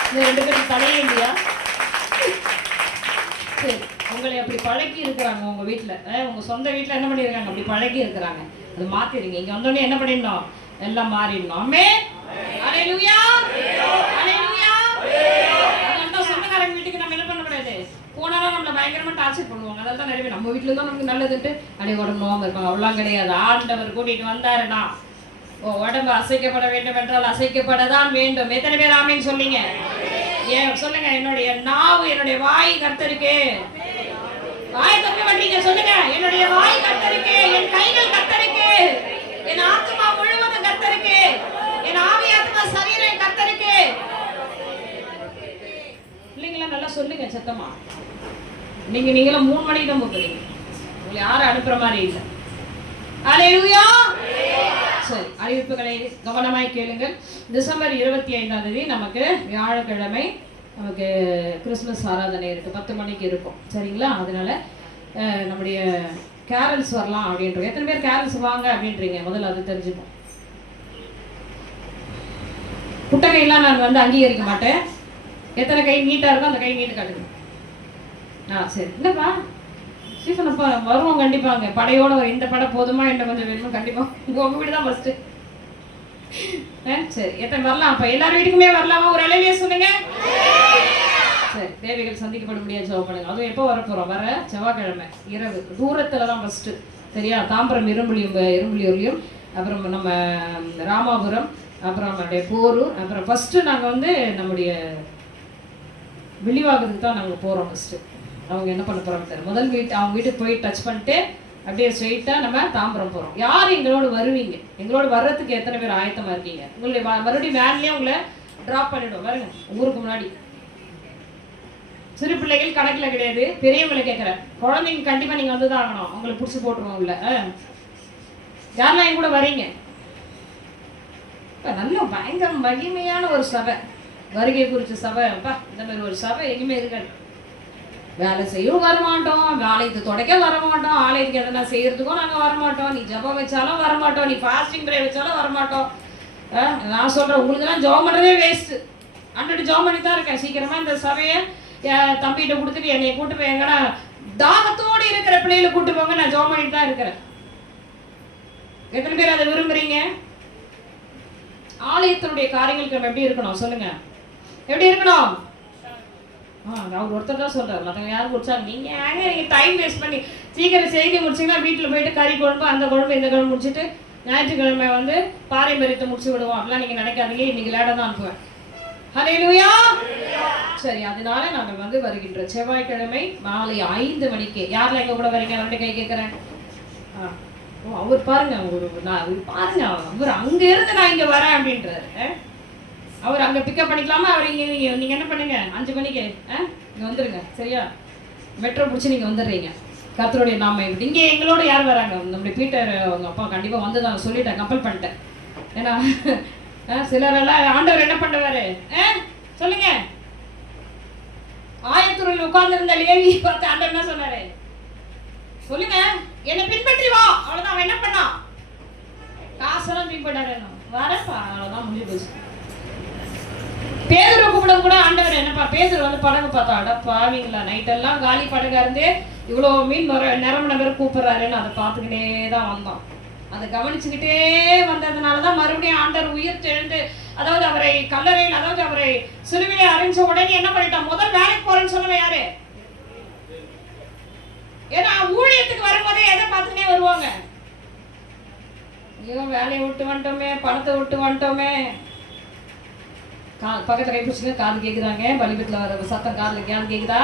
இந்த 2 பேருக்கு தலையே இல்லையா? சரி, உங்களை அப்படி பழக்கி இருக்கிறாங்க உங்க வீட்டுல, உங்க சொந்த வீட்டுல என்ன பண்ணிருக்காங்க, அப்படி பழக்கி இருக்கிறாங்க. அது மாத்திடுங்க. இங்க வந்தோடனே என்ன பண்ணிடணும், எல்லாம் மாறிடணும். ஆமென், அல்லேலூயா, அல்லேலூயா. அதனால சொந்தக்காரங்க வீட்டுக்கு நம்ம என்ன பண்ணக்கூடாது, போனாலும் நம்மளை பயங்கரமா டார்ச்சர் பண்ணுவாங்க. அதனால தான் நிறைய பேர் நம்ம வீட்டுல தான் நமக்கு நல்லதுட்டு அப்படியே உடம்பு நோம்பு இருப்பாங்க. அவ்வளவு கிடையாது. ஆண்டவர் கூட்டிட்டு வந்தாருன்னா உடம்பு அசைக்கப்பட வேண்டும் என்றால் அசைக்கப்படதான் வேண்டும். எத்தனை பேர் ஆமேன்னு சொல்லிங்க? ஏன் சொல்லுங்க. என்னுடைய நாவு, என்னுடைய வாய் கர்த்தருக்கு. வாய் தப்ப மாட்டீங்க சொல்லுங்க. என்னுடைய வாய் கர்த்தருக்கு, என் கைகள் கர்த்தருக்கு, என் ஆத்மா முழுவதும் கர்த்தருக்கு, என் ஆவி ஆத்மா சரீரம் கர்த்தருக்கு. இல்லைங்களா? நல்லா சொல்லுங்க சத்தமா. நீங்களும் 3 மணிக்கு தான் போகிறீங்க. உங்களை யாரும் அனுப்புற மாதிரி இல்லை. அல்லேலூயா. சரி, அறிவிப்புகளை கவனமாய் கேளுங்கள். டிசம்பர் 25ஆம் தேதி நமக்கு வியாழக்கிழமை நமக்கு கிறிஸ்துமஸ் ஆராதனை இருக்கு. 10 மணிக்கு இருக்கும். சரிங்களா? அதனால நம்முடைய கேரல்ஸ் வரலாம் அப்படின்ற. எத்தனை பேர் கேரல்ஸ் வாங்க அப்படின்றீங்க? முதல்ல அது தெரிஞ்சுப்போம். குட்டகையெல்லாம் நான் வந்து அங்கீகரிக்க மாட்டேன். எத்தனை கை நீட்டா இருக்கோ அந்த கை நீட்டு காட்டுங்க. சரி. என்னப்பா சீசனப்பா வருவோம் கண்டிப்பாங்க. படையோட இந்த படம் போதுமா, என்ன கொஞ்சம் வேணுமா? கண்டிப்பா உங்க வீடு தான் ஃபர்ஸ்ட். சரி, எத்தனை வரலாம்? அப்ப எல்லார் வீட்டுக்குமே வரலாமா? ஒரு அலையிலே சொல்லுங்க. சரி, தேவைகள் சந்திக்கப்பட முடியாது ஜெபம் பண்ணுங்க. அதுவும் எப்போ வர போறோம்? வர செவ்வாய்க்கிழமை இரவு. தூரத்துல தான் ஃபர்ஸ்ட், சரியா? தாம்பரம் இரும்புலியூர்லையும், அப்புறம் நம்ம ராமாபுரம், அப்புறம் நம்மளுடைய போரூர், அப்புறம் ஃபர்ஸ்ட் நாங்க வந்து நம்முடைய விழிவாகிறதுக்கு தான் நாங்க போறோம். ஃபர்ஸ்ட் அவங்க என்ன பண்ண போறாங்க சார், முதல் அவங்க வீட்டுக்கு போய் டச் பண்ணிட்டு அப்படியே ஸ்ட்ரெயிட்டா நம்ம தாம்பரம் போறோம். யார் எங்களோட வருவீங்க? எங்களோட வர்றதுக்கு எத்தனை பேர் ஆயத்தமா இருக்கீங்க? உங்களுடைய மறுபடியும் வேன்லயே உங்களை டிராப் பண்ணிடுவோம். பாருங்க, ஊருக்கு முன்னாடி. சிறு பிள்ளைகள் கணக்குல கிடையாது, பெரியவங்களை கேட்கிறேன். குழந்தைங்க கண்டிப்பா நீங்க வந்துதான் ஆகணும். உங்களுக்கு புடிச்சு போட்டுருவோம் உள்ள. யாரெல்லாம் என் கூட வரீங்க? நல்ல பயங்கர மகிமையான ஒரு சபை, வருகை குறிச்ச சபை. அப்பா, இந்த மாதிரி ஒரு சபை எங்கேயுமே இருக்காது. வேலை செய்யவும் வரமாட்டோம், ஆலயத்தை தொடக்க வரமாட்டோம், ஆலயத்துக்கு எதனா செய்யறதுக்கும் நாங்கள் வரமாட்டோம். நீ ஜபம் வச்சாலும் வரமாட்டோம், நீ ஃபாஸ்டிங் ப்ரே வச்சாலும் வரமாட்டோம். நான் சொல்றேன், உங்களுக்குலாம் ஜபம் பண்ணுறதே வேஸ்ட். அன்றைட்டு ஜபம் பண்ணி தான் இருக்கேன். சீக்கிரமா இந்த சபையை தம்பிகிட்ட கொடுத்துட்டு என்னை கூட்டு போய் எங்கன்னா தாகத்தோடு இருக்கிற பிள்ளைகளை கூட்டு போங்க. நான் ஜபம் பண்ணிட்டு தான் இருக்கிறேன். எத்தனை பேர் அதை விரும்புறீங்க? ஆலயத்தினுடைய காரியங்களுக்கு நம்ம எப்படி இருக்கணும் சொல்லுங்க? எப்படி இருக்கணும்? அவர் ஒருத்தர் தான் சொல்றாரு, மற்றவங்க யாரும் குடிச்சாங்க. நீங்க டைம் வேஸ்ட் பண்ணி சீக்கிரம் செய்தி முடிச்சிங்கன்னா வீட்டில் போயிட்டு கறி குழம்பு, அந்த குழம்பு, இந்த குழம்பு முடிச்சுட்டு ஞாயிற்றுக்கிழமை வந்து பாரம்பரியத்தை முடிச்சு விடுவோம். அப்படிலாம் நீங்க நினைக்காதீங்க. இன்னைக்கு லேட தான் அனுப்புவேன். ஹல்லேலூயா. சரி, அதனால நாங்கள் வந்து வருகின்ற செவ்வாய்க்கிழமை மாலை 5 மணிக்கு யாரெல்லாம் எங்க கூட வரீங்க? அவர்கிட்ட கை கேட்கிறேன். அவர் பாருங்க, பாருங்க, அவர் அங்க இருந்து நான் இங்க வரேன் அப்படின்றாரு. அவர் அங்க பிக்கப் பண்ணிக்கலாமா? அவர் இங்க நீங்க என்ன பண்ணுங்க, 5 மணிக்கு இங்க வந்துருங்க, சரியா? மெட்ரோ பிடிச்சி நீங்க வந்துடுறீங்க. கர்த்தருடைய நாம இங்க எங்களோட யார் வராங்க? நம்முடைய பீட்டர் அவங்க அப்பா கண்டிப்பா வந்து நான் சொல்லிட்டேன், கம்பல் பண்ணிட்டேன். ஏன்னா சிலரெல்லாம் ஆண்டவர் என்ன பண்ணுவாரு சொல்லுங்க? ஆயத்தூரில் உட்கார்ந்து இருந்த லேவி பார்த்து ஆண்டவர் என்ன சொன்னாரு சொல்லுங்க? என்னை பின்பற்றி வா. அவ்வளவுதான். அவன் என்ன பண்ணா? காசெல்லாம் பின்பற்றாரு. வரப்பா, அவ்வளவுதான், முடிஞ்சு போச்சு. பேதுரு கூப்பிட கூட ஆண்டவர் என்னப்பா, பேதுரு வந்து படகு பார்த்தா, அட பாவீங்களா, நைட்டெல்லாம் காலி படகா இருந்து இவ்வளவு மீன் நிரம்பின பேர் கூப்பிடுறாருன்னு அதை பார்த்துக்கிட்டே தான் வந்தோம். அதை கவனிச்சுக்கிட்டே வந்ததுனாலதான் மறுபடியும் ஆண்டவர் உயிர் தெழுந்து, அதாவது அவரை கல்லறையில், அதாவது அவரை சிலுவையை அரைஞ்ச உடனே என்ன பண்ணிட்டான்? முதல் வேலைக்கு போறேன்னு சொன்னவன் யாரு? ஏன்னா ஊழியத்துக்கு வரும்போதே எதை பார்த்துக்கிட்டே வருவாங்க? ஐயோ, வேலையை விட்டு வந்துட்டோமே, பணத்தை விட்டு வந்துட்டோமே. பக்கத்துல கை பிடிச்சுங்க, காது கேக்குறாங்க, பலிபீடத்துல வர சத்தம் காதுல கேக்குதா?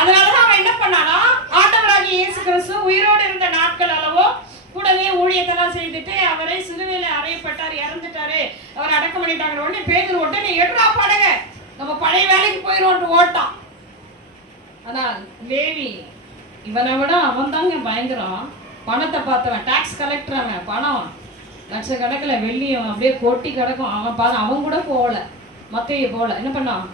அதனாலதான் அவன் என்ன பண்ணானா, ஆண்டவராகிய இயேசு கிறிஸ்து உயிரோடு இருந்த நாட்கள் அளவோ கூடவே ஊழியத்தெல்லாம் செய்துட்டு அவரை சிலுவையில அறையப்பட்டார், இறந்துட்டாரு, அவர் அடக்கம் பண்ணிட்டாங்க. உடனே பேதுரு உடனே எடுறா படக, நம்ம பழைய வேலைக்கு போயிரும் ஓட்டான். ஆனா லேவி இவனை விட அவன் தாங்க பயங்கரம். பணத்தை பார்த்தவன், டாக்ஸ் கலெக்டர், அவன் பணம் லட்சக்கணக்கில் வெள்ளியும் அப்படியே கொட்டி கிடக்கும். அவன் பாரு, அவன் கூட போகல, மத்தையை போகல. என்ன பண்ணான்?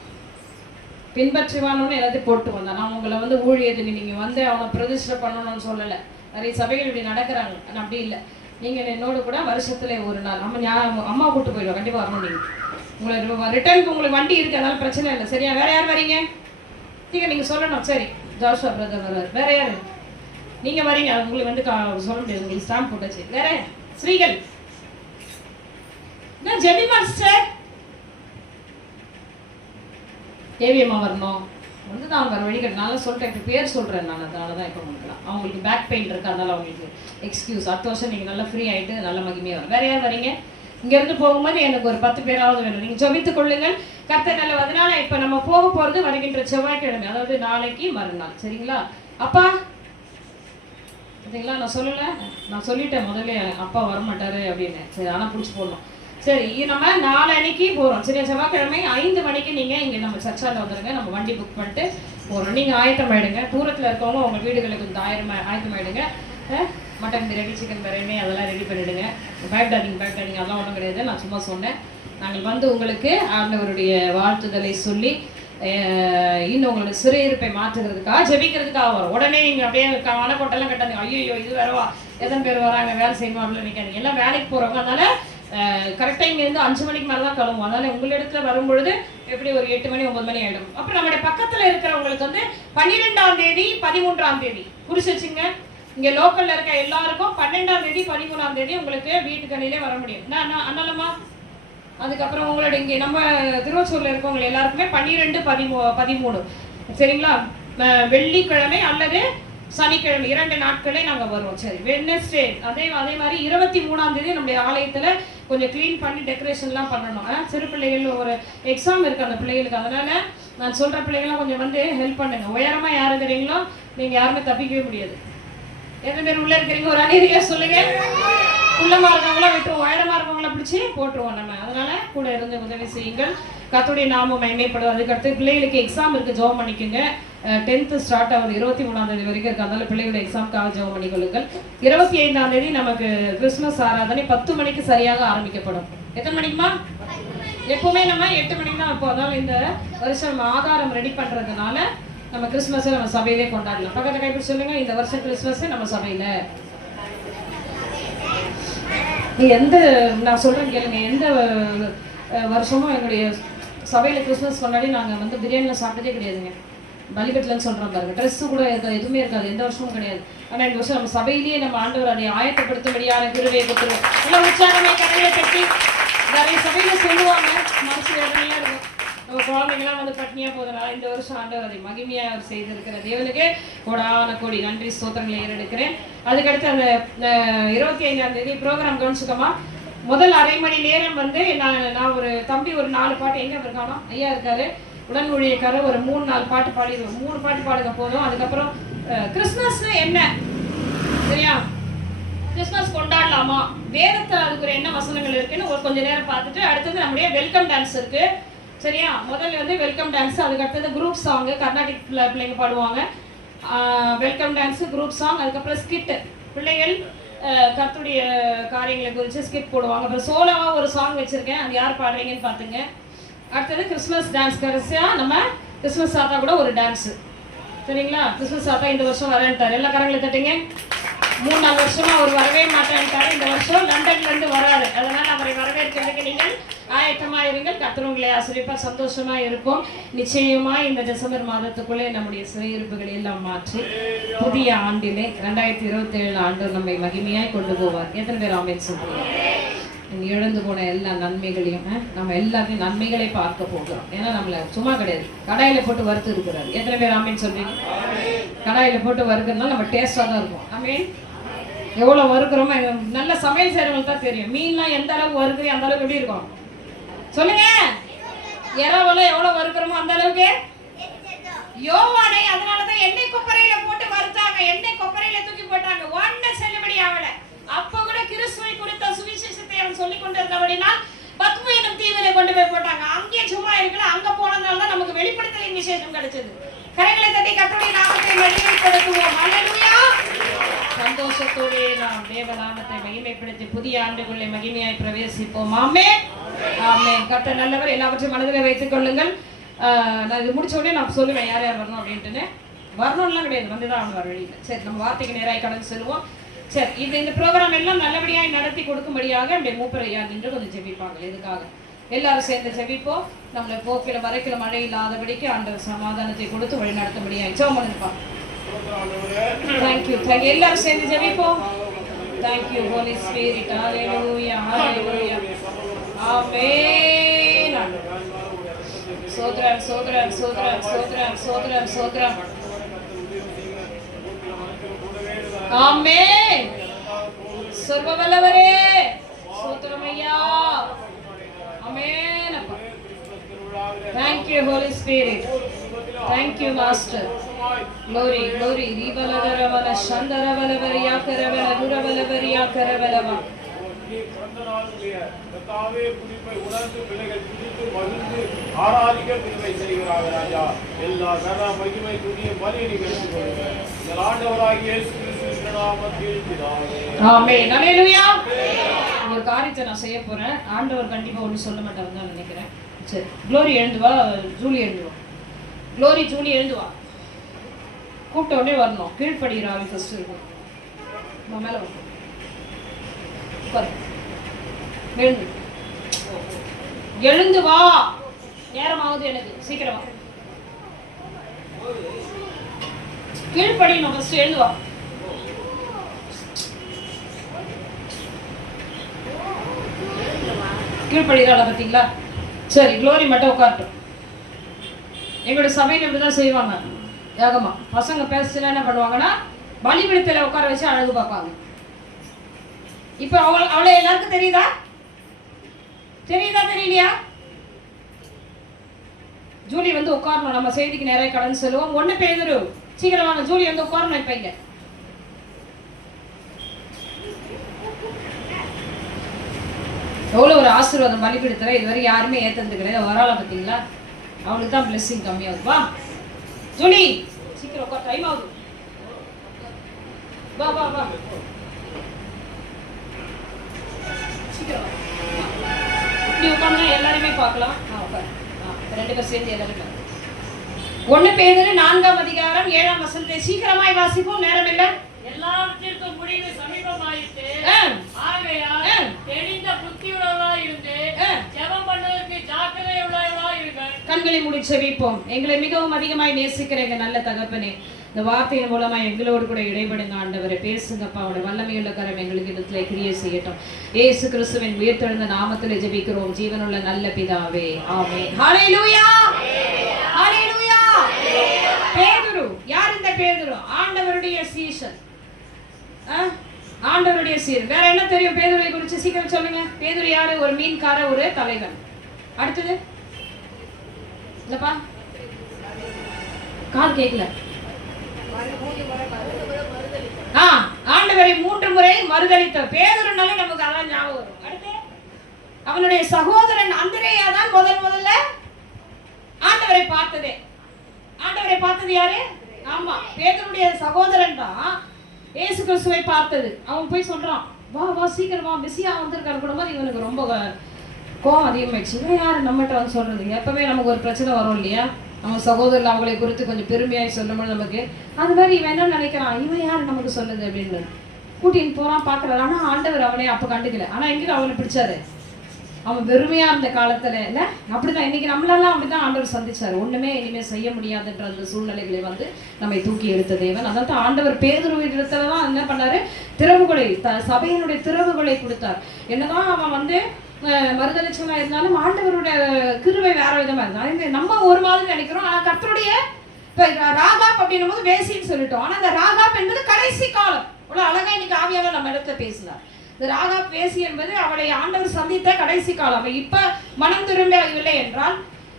பின்பற்றுவான்னு எல்லாத்தையும் போட்டு வந்தான். நான் உங்களை வந்து ஊழியத்துக்கு நீங்க வந்து அவனை பிரதிஷ்டை பண்ணணும்னு சொல்லலை. நிறைய சபைகள் இப்படி நடக்கிறாங்க. ஆனால் அப்படி இல்லை. நீங்கள் என்னோட கூட வருஷத்துல ஒரு நாள் நம்ம அம்மா கூப்பிட்டு போயிடுவோம். கண்டிப்பாக வரணும். நீங்கள் உங்களுக்கு ரிட்டர்னுக்கு உங்களுக்கு வண்டி இருக்கு, அதனால பிரச்சனை இல்லை, சரியா? வேற யார் வரீங்க? நீங்க சொல்லணும். சரி, ஜாஷுவா பிரதர் வர்றாரு. வேற யாரு? நீங்க வரீங்க, உங்களுக்கு வந்து சொல்ல முடியாது, உங்களுக்கு ஸ்டாம்ப் போட்டாச்சு. வேற ஸ்ரீகள், ஜெபி மாஸ்டர், தேவியம்மா வரணும். வந்து நான் வேற வழிகள் நல்லா சொல்லிட்டேன். இப்போ பேர் சொல்றேன் நான், அதனால தான் இப்போ வந்துக்கலாம். அவங்களுக்கு பேக் பெயின் இருக்கு, அதனால அவங்களுக்கு எக்ஸ்கியூஸ். அடுத்த வருஷம் நீங்க நல்லா ஃப்ரீ ஆயிட்டு நல்ல மகிமையா வரும். வேற யார் வரீங்க? இங்க இருந்து போகும்போது எனக்கு ஒரு 10 பேராவது வேணும். நீங்க ஜெபித்துக் கொள்ளுங்கள். கர்த்தர் நல்லவர். அதனால இப்ப நம்ம போக போறது வருகின்ற செவ்வாய்க்கிழமை, அதாவது நாளைக்கு மறுநாள், சரிங்களா? அப்பா சரிங்களா? நான் சொல்லல, நான் சொல்லிட்டேன் முதல்ல அப்பா வரமாட்டாரு அப்படின்னு. சரி, ஆனா புடிச்சு போடணும். சரி, நம்ம நாளைக்கு போறோம், சரியா? செவ்வாய்க்கிழமை 5 மணிக்கு நீங்க இங்க நம்ம சர்ச்சால வந்துருங்க. நம்ம வண்டி புக் பண்ணிட்டு போறோம். நீங்க ஆயத்தமாயிடுங்க. தூரத்துல இருக்கவங்க உங்க வீடுகளுக்கு கொஞ்சம் ஆயத்தமாயிடுங்க. மட்டன் பிரியாணி, சிக்கன் பிரியாணி அதெல்லாம் ரெடி பண்ணிடுங்க. பயப்படாதீங்க, அதெல்லாம் ஒன்றும் கிடையாது. நான் சும்மா சொன்னேன். நாங்கள் வந்து உங்களுக்கு ஆண்டவருடைய வாழ்த்துதலை சொல்லி இன்னும் உங்களுடைய சிறையிருப்பை மாற்றுகிறதுக்காக ஜெபிக்கிறதுக்காக வரும். உடனே நீங்கள் அப்படியே மனக்கோட்டெல்லாம் கட்டாதீங்க. ஐயோ இது வேறவா, எத்தனை பேர் வராங்க, வேலை செய்யணும் அப்படின்னு நினைக்காதீங்க. எல்லாம் வேலைக்கு போகிறவங்க. அதனால கரெக்டாக இங்கேருந்து 5 மணிக்கு மேலே தான் கிளம்பும். அதனால உங்களிடத்துல வரும்பொழுது எப்படி ஒரு 8 மணி 9 மணி ஆகிடும். அப்புறம் நம்மளுடைய பக்கத்தில் இருக்கிறவங்களுக்கு வந்து 12ஆம் தேதி 13ஆம் தேதி குறிச்சு வச்சுங்க. இங்க லோக்கல்ல இருக்க எல்லாருக்கும் 12ஆம் தேதி 13ஆம் தேதி உங்களுக்கு வீட்டுக்கணிலே வர முடியும். அண்ணாலம்மா அதுக்கப்புறம் உங்களோட இங்கே நம்ம திருவச்சூர்ல இருக்கவங்க எல்லாருக்குமே 12, 13 சரிங்களா? வெள்ளிக்கிழமை அல்லது சனிக்கிழமை 2 நாட்களே நாங்க வருவோம். சரி, வெட்னஸ்டே அதே மாதிரி 23ஆம் தேதி நம்முடைய ஆலயத்துல கொஞ்சம் க்ளீன் பண்ணி டெக்கரேஷன்லாம் பண்ணணும். சிறு பிள்ளைகள் ஒரு எக்ஸாம் இருக்கு அந்த பிள்ளைகளுக்கு. அதனால நான் சொல்ற பிள்ளைகள்லாம் கொஞ்சம் வந்து ஹெல்ப் பண்ணுங்க. உயரமா யாரு இருக்கிறீங்களோ நீங்க யாருமே தப்பிக்கவே முடியாது. எத்தனை பேர் உள்ள இருக்கிறீங்க ஒரு அநீதியா சொல்லுங்க. உள்ளமா இருக்கவங்கள விட்டுருவோம், உயரமா இருக்கவங்கள பிடிச்சி போட்டுருவோம் நம்ம. அதனால கூட இருந்து உதவி செய்யுங்கள். கர்த்தருடைய நாமம் மகிமைப்படும். அதுக்கடுத்து பிள்ளைகளுக்கு எக்ஸாம் இருக்கு, ஜெபம் பண்ணிக்கோங்க. 10th ஸ்டார்ட் ஆகுது, 23ஆம் தேதி வரைக்கும் இருக்கு. அதனால பிள்ளைகளோட எக்ஸாம்க்காக ஜெபம் பண்ணிக்கொள்ளுங்கள். 25ஆம் தேதி நமக்கு கிறிஸ்துமஸ் ஆராதனை 10 மணிக்கு சரியாக ஆரம்பிக்கப்படும். எத்தனை மணிக்குமா? எப்பவுமே நம்ம 8 மணிக்கு தான் இப்போ. அதனால இந்த வருஷம் ஆதாரம் ரெடி பண்றதுனால நம்ம கிறிஸ்துமஸை நம்ம சபையிலே கொண்டாடலாம். பக்கத்துல கைப்பிடி சொல்லுங்க, இந்த வருஷம் கிறிஸ்துமஸ் நம்ம சபையில. எந்த நான் சொல்றேன் கேளுங்க, எந்த வருஷமும் எங்களுடைய சபையில கிறிஸ்துமஸ் கொண்டாடி நாங்க வந்து பிரியாணில சாப்பிட்டதே கிடையாதுங்க. பலிபெட்லன்னு சொல்றோம் பாருங்க, ட்ரெஸ் கூட இருக்காது, எதுவுமே இருக்காது, எந்த வருஷமும் கிடையாது. ஆனா இந்த வருஷம் நம்ம சபையிலேயே நம்ம ஆண்டவர் அதை ஆயத்தப்படுத்தும்படியான கிருபையை கொடுத்துருவோம். எல்லாம் உற்சாகமே கரையை கட்டி நிறைய சபையில சொல்லுவாங்க, மனசு வேதனையா இருக்கும். நம்ம குழந்தைங்களாம் வந்து பட்னியா போதனால இந்த வருஷம் ஆண்டவர் அதை மகிமையா அவர் செய்திருக்கிற தேவனுக்கு கோடான கோடி நன்றி ஸ்தோத்திரங்களை ஏறெடுக்கிறேன். அதுக்கடுத்து அந்த 25ஆம் தேதி ப்ரோக்ராம் கவனிச்சுக்கோமா. முதல் அரை மணி நேரம் வந்து நான் ஒரு தம்பி ஒரு 4 பாட்டு எங்க இருக்கானோ ஐயா இருக்காரு உடன் ஊழியக்காரர் ஒரு 3-4 பாட்டு பாடிடுவோம். 3 பாட்டு பாடுங்க போதும். அதுக்கப்புறம் கிறிஸ்துமஸ் என்ன சரியா, கிறிஸ்துமஸ் கொண்டாடலாமா, வேதத்துல அதுக்கு ஒரு என்ன வசனங்கள் இருக்குன்னு ஒரு கொஞ்ச நேரம் பார்த்துட்டு அடுத்தது நம்முடைய வெல்கம் டான்ஸ் இருக்கு சரியா. முதல்ல வந்து வெல்கம் டான்ஸ், அதுக்கு அடுத்தது குரூப் சாங், கர்நாடிக் பிள்ளைங்க பாடுவாங்க. வெல்கம் டான்ஸ், குரூப் சாங், அதுக்கப்புறம் ஸ்கிட், பிள்ளைகள் கர்த்தருடைய காரியங்களை குறித்து ஸ்கிட் போடுவாங்க. அப்புறம் சோலோவா ஒரு சாங் வச்சிருக்கேன், அது யார் பாடுறீங்கன்னு பார்த்துங்க. அடுத்தது கிறிஸ்துமஸ் டான்ஸ், கடைசியா நம்ம கிறிஸ்துமஸ் தாத்தா கூட ஒரு டான்ஸ் சரிங்களா. கிறிஸ்துமஸ் தாத்தா இந்த வருஷம் வரேன்ட்டார், எல்லா கரங்களை தட்டுங்க. 3-4 வருஷமா அவர் வரவே மாட்டேன்ட்டாரு. இந்த வருஷம் லண்டன்ல இருந்து வராரு. அதனால அவரை வரவேற்கிறதுக்கு நீங்கள் ஆயத்தமா இருங்கள். கர்த்தர் உங்களை ஆசிரியப்பா சந்தோஷமா இருக்கும். நிச்சயமா இந்த டிசம்பர் மாதத்துக்குள்ளே நம்முடைய சிறையிருப்புகளை எல்லாம் மாற்றி புதிய ஆண்டிலே 2027 ஆண்டு நம்மை மகிமையாய் கொண்டு போவார். எத்தனை பேர் ஆமென் சொல்றீங்க? இழந்து போன எல்லா நன்மைகளையும் நம்ம எல்லாத்தையும் நன்மைகளை பார்க்க போகிறோம். ஏன்னா நம்மள சும்மா கிடையாது, கடாயில போட்டு வறுத்து இருக்கிறாரு. எத்தனை பேர் ஆமென் சொல்றீங்க? கடாயில போட்டு வறுக்கிறதுனால நம்ம டேஸ்டா தான் இருக்கும். ஆமென். எவ்வளவு வறுக்கிறோமோ, நல்ல சமையல் செய்யறவங்களுக்கு தான் தெரியும். மீன்லாம் எந்த அளவுக்கு வறுக்கிறீங்க அந்த அளவுக்கு எப்படி இருக்கும் சொல்லுங்க. இரவெல்லாம் எவ்வளவு வறுக்கிறோமோ அந்த அளவுக்கு. யோவானை அதனாலதான் எண்ணெய் கொப்பரையில போட்டு வறுத்தாங்க, எண்ணெய் கொப்பரையில தூக்கி போட்டாங்க, ஒண்ணு செல்லுபடி ஆகல. அப்ப கூட கிறிஸ்துவை குறித்த சுவிசேஷத்தை அவன் சொல்லிக் கொண்டிருந்தபடினால் பத்மு என்னும் தீவில கொண்டு போய் போட்டாங்க. அங்கே சும்மா இருக்கல, அங்க போனதுனால தான் நமக்கு வெளிப்படுத்தலின் விசேஷம் கிடைச்சது. கரைகளை தட்டி கர்த்தருடைய நாமத்தை மகிமைப்படுத்துவோம். அல்லேலூயா. சந்தோஷத்தோடு நாம் தேவநாமத்தை மகிமைப்படுத்தி புதிய ஆண்டுக்குள்ளே மகிமையாய் பிரவேசிப்போம். ஆமென் ஆமென். கர்த்தர் நல்லவர். எல்லாவற்றையும் மனதில் வைத்துக் கொள்ளுங்கள். நான் இது முடிச்ச உடனே நான் சொல்லுவேன் யார் யார் வரணும் அப்படின்ட்டுன்னு. வரணும்லாம் கிடையாது, வந்துதான் அவன் வர வழியில். சரி, நம்ம வார்த்தைக்கு நேராய் கடந்து செல்வோம். சரி, இந்த ப்ரோக்ராம் எல்லாம் நல்லபடியாய் நடத்தி கொடுக்கும்படியாக நம்முடைய மூப்பரையா நின்று கொஞ்சம் ஜெபிப்பாங்க. எதுக்காக எல்லாரும் சேர்ந்து ஜெபிப்போம். நம்மளை போக்கில வரைக்கில மழை இல்லாதபடிக்கு ஆண்டவர் சமாதானத்தை கொடுத்து வழி நடத்தும்படியாய் ஜெபம் பண்ணிருப்பாங்க. Thank you thank you. எல்லாரும் சேர்ந்து ஜெபிப்போம். Thank you holy spirit. ஹalleluya ஹalleluya ஆமென். சோத்ரம் சோத்ரம் சோத்ரம் சோத்ரம் சோத்ரம் சோத்ரம் ஆமென். சர்வவல்லவரே சோத்ரம் ஐயா. ஆமென் அப்பா. Thank you Holy Spirit. Thank you Master. Glory glory. Ribalagaravala Shandaravala Karavala Guravala Karavala. கர்த்தாவே புதிமை உணர்ந்து பிள்ளைகள் புதித்து மகிழ்ந்து ஆராதிக்க புதுமை செய்கிறார்கள் ராஜா. எல்லா கன மகிமை துதிய பலி நிகழ்ச்சி கொள்ளுங்க. இந்த ஆண்டவராகிய இயேசு கிறிஸ்துவின் நாமத்தில் பிதாவே. ஆமென். ஹalleluya. ஒரு காரியத்தை நான் செய்ய போறேன். ஆண்டவர் கண்டிப்பா ஒண்ணு சொல்ல மாட்டாருன்னு தான் நினைக்கிறேன். சரி, க்ளோரி எழுந்து வா, ஜூலி எழுந்து வா. க்ளோரி ஜூலி எழுந்து வா. கூப்பிட்ட உடனே வரணும். கீழ்படிகிற ஆவி ஃபர்ஸ்ட் இருக்கும். மேல வா. எழுந்து எழுந்து வா. நேரமாவது எனக்கு, சீக்கிரம் வா. கீழ்படியணும் ஃபர்ஸ்ட். எழுந்து வா. கீழ்ப்படுகிறாள பார்த்தீங்களா? சரி, க்ளோரி மட்டும் உட்காரட்டும். எங்களோட சபையில் இப்படிதான் செய்வாங்க. யாகமா பசங்க பேசுனா என்ன பண்ணுவாங்கன்னா பலிபீடத்தில் உட்கார வச்சு அழகு பார்ப்பாங்க. இப்போ அவளை எல்லாருக்கும் தெரியுதா தெரியலையா? ஜூலி வந்து உட்காரணும். நம்ம செய்திக்கு நிறைய கடன் செல்வோம். 1 பேதுரு சீக்கிரம் வாங்க. ஜூலி வந்து உட்காரணும். இப்ப இங்க எவ்வளவு ஒரு ஆசீர்வாதம் பலிபீடத்துல இதுவரை யாருமே ஏத்தது கிடையாது. வராள பார்த்தீங்களா? அவளுக்கு தான் பிளெஸிங் கம்மியாகுது. வா ஜூலி, சீக்கிரம் உட்கார், டைம் ஆகுது. வா வா வா, சீக்கிரம் இப்படி உட்கார்ந்தா எல்லாருமே பார்க்கலாம். உட்கார். 2 பேர் சேர்ந்து எல்லாருமே 1 பேதுரு 4ஆம் அதிகாரம் 7ஆம் வசனத்தை சீக்கிரமாய் வாசிப்போம், நேரம் இல்லை. எல்லாவற்றிற்கும் முடிவு சமீபமாயிற்று. ஆகையால் தெளிந்த புத்தியுள்ளவர்களாய் இருந்து ஜெபம் பண்ணுவதற்கு ஜாக்கிரதையுள்ளவர்களாய் இருங்கள். கண்களை மூடி செபிப்போம். எங்களை மிகவும் அதிகமாய் நேசிக்கிற எங்க நல்ல தகப்பனே, இந்த வார்த்தையின் மூலமா எங்களோடு கூட இடைபடுங்க ஆண்டவரை. பேசுங்கப்பா, அவருடைய வல்லமையுள்ள கரம் எங்களுக்கு இடத்துல கிரியை செய்யட்டும். இயேசு கிறிஸ்துவின் உயிர்த்தெழுந்த நாமத்தில் ஜெபிக்கிறோம் ஜீவனுள்ள நல்ல பிதாவே, ஆமென். ஹல்லேலூயா, ஹல்லேலூயா. பேதுரு யார்? இந்த பேதுரு ஆண்டவருடைய சீஷன், ஆண்டவருடைய சீர். வேற என்ன தெரியும் பேதுருவை குறித்து? சீக்கிரம் சொல்லுங்க. பேதுரு யாரு? ஒரு மீன்கார, ஒரு தலைவன். அடுத்தது இல்லப்பா, கால் கேட்கல. ஆண்டவரை 3 முறை மறுதலித்த பேதுருனால நமக்கு அதான் ஞாபகம் வரும். அடுத்து அவனுடைய சகோதரன் அந்திரேயா தான் முதல்ல ஆண்டவரை பார்த்ததே. ஆண்டவரை பார்த்தது யாரு? ஆமா, பேதுருடைய சகோதரன் தான் இயேசு கிறிஸ்துவை பார்த்தது. அவன் போய் சொல்றான், வா வா சீக்கிரம் வா, பிஸியா வந்திருக்காரு கூட. இவனுக்கு ரொம்ப கோவம் அதிகமாயிடுச்சு. இவன் யாரு நம்மகிட்ட வந்து சொல்றது? எப்பவுமே நமக்கு ஒரு பிரச்சனை வரும் இல்லையா? நம்ம சகோதரர் அவங்களை குறித்து கொஞ்சம் பெருமையாய் சொல்லும்போது நமக்கு அது மாதிரி இவன் என்ன நினைக்கிறான், இவன் யார் நமக்கு சொல்லுது அப்படின்னு கூட்டின்னு போறான், பாக்குறாரு. ஆனா ஆண்டவர் அவனே அப்ப கண்டுக்கல. ஆனா எங்க அவனை பிடிச்சாரு? அவன் வெறுமையா இருந்த காலத்துல இல்ல, அப்படிதான் இன்னைக்கு நம்மளெல்லாம் அப்படிதான் ஆண்டவர் சந்திச்சாரு. ஒண்ணுமே இனிமே செய்ய முடியாதுன்ற அந்த சூழ்நிலைகளை வந்து நம்மை தூக்கி எடுத்த தேவன். அதாவது ஆண்டவர் பேதுருவிடத்துலதான் என்ன பண்ணாரு? திறவுகளை, சபையினுடைய திறவுகளை கொடுத்தார். என்னதான் அவன் வந்து மறுதளிச்சவனா இருந்தாலும் ஆண்டவருடைய கிருபை வேற விதமா இருந்தா. நம்ம ஒரு மாதிரி நினைக்கிறோம், ஆனா கர்த்தருடைய ராகாப் அப்படின்னும் போது வேசின்னு சொல்லிட்டோம். ஆனா அந்த ராகாப் என்பது கடைசி காலம். அவ்வளவு அழகா இன்னைக்கு ஆவியாளர் நம்ம இடத்துல பேசினார். இந்த ராகாப் வேசி என்பது அவளை ஆண்டவர் சந்தித்த கடைசி காலம். இப்ப மனம் திரும்பவில்லை என்றால்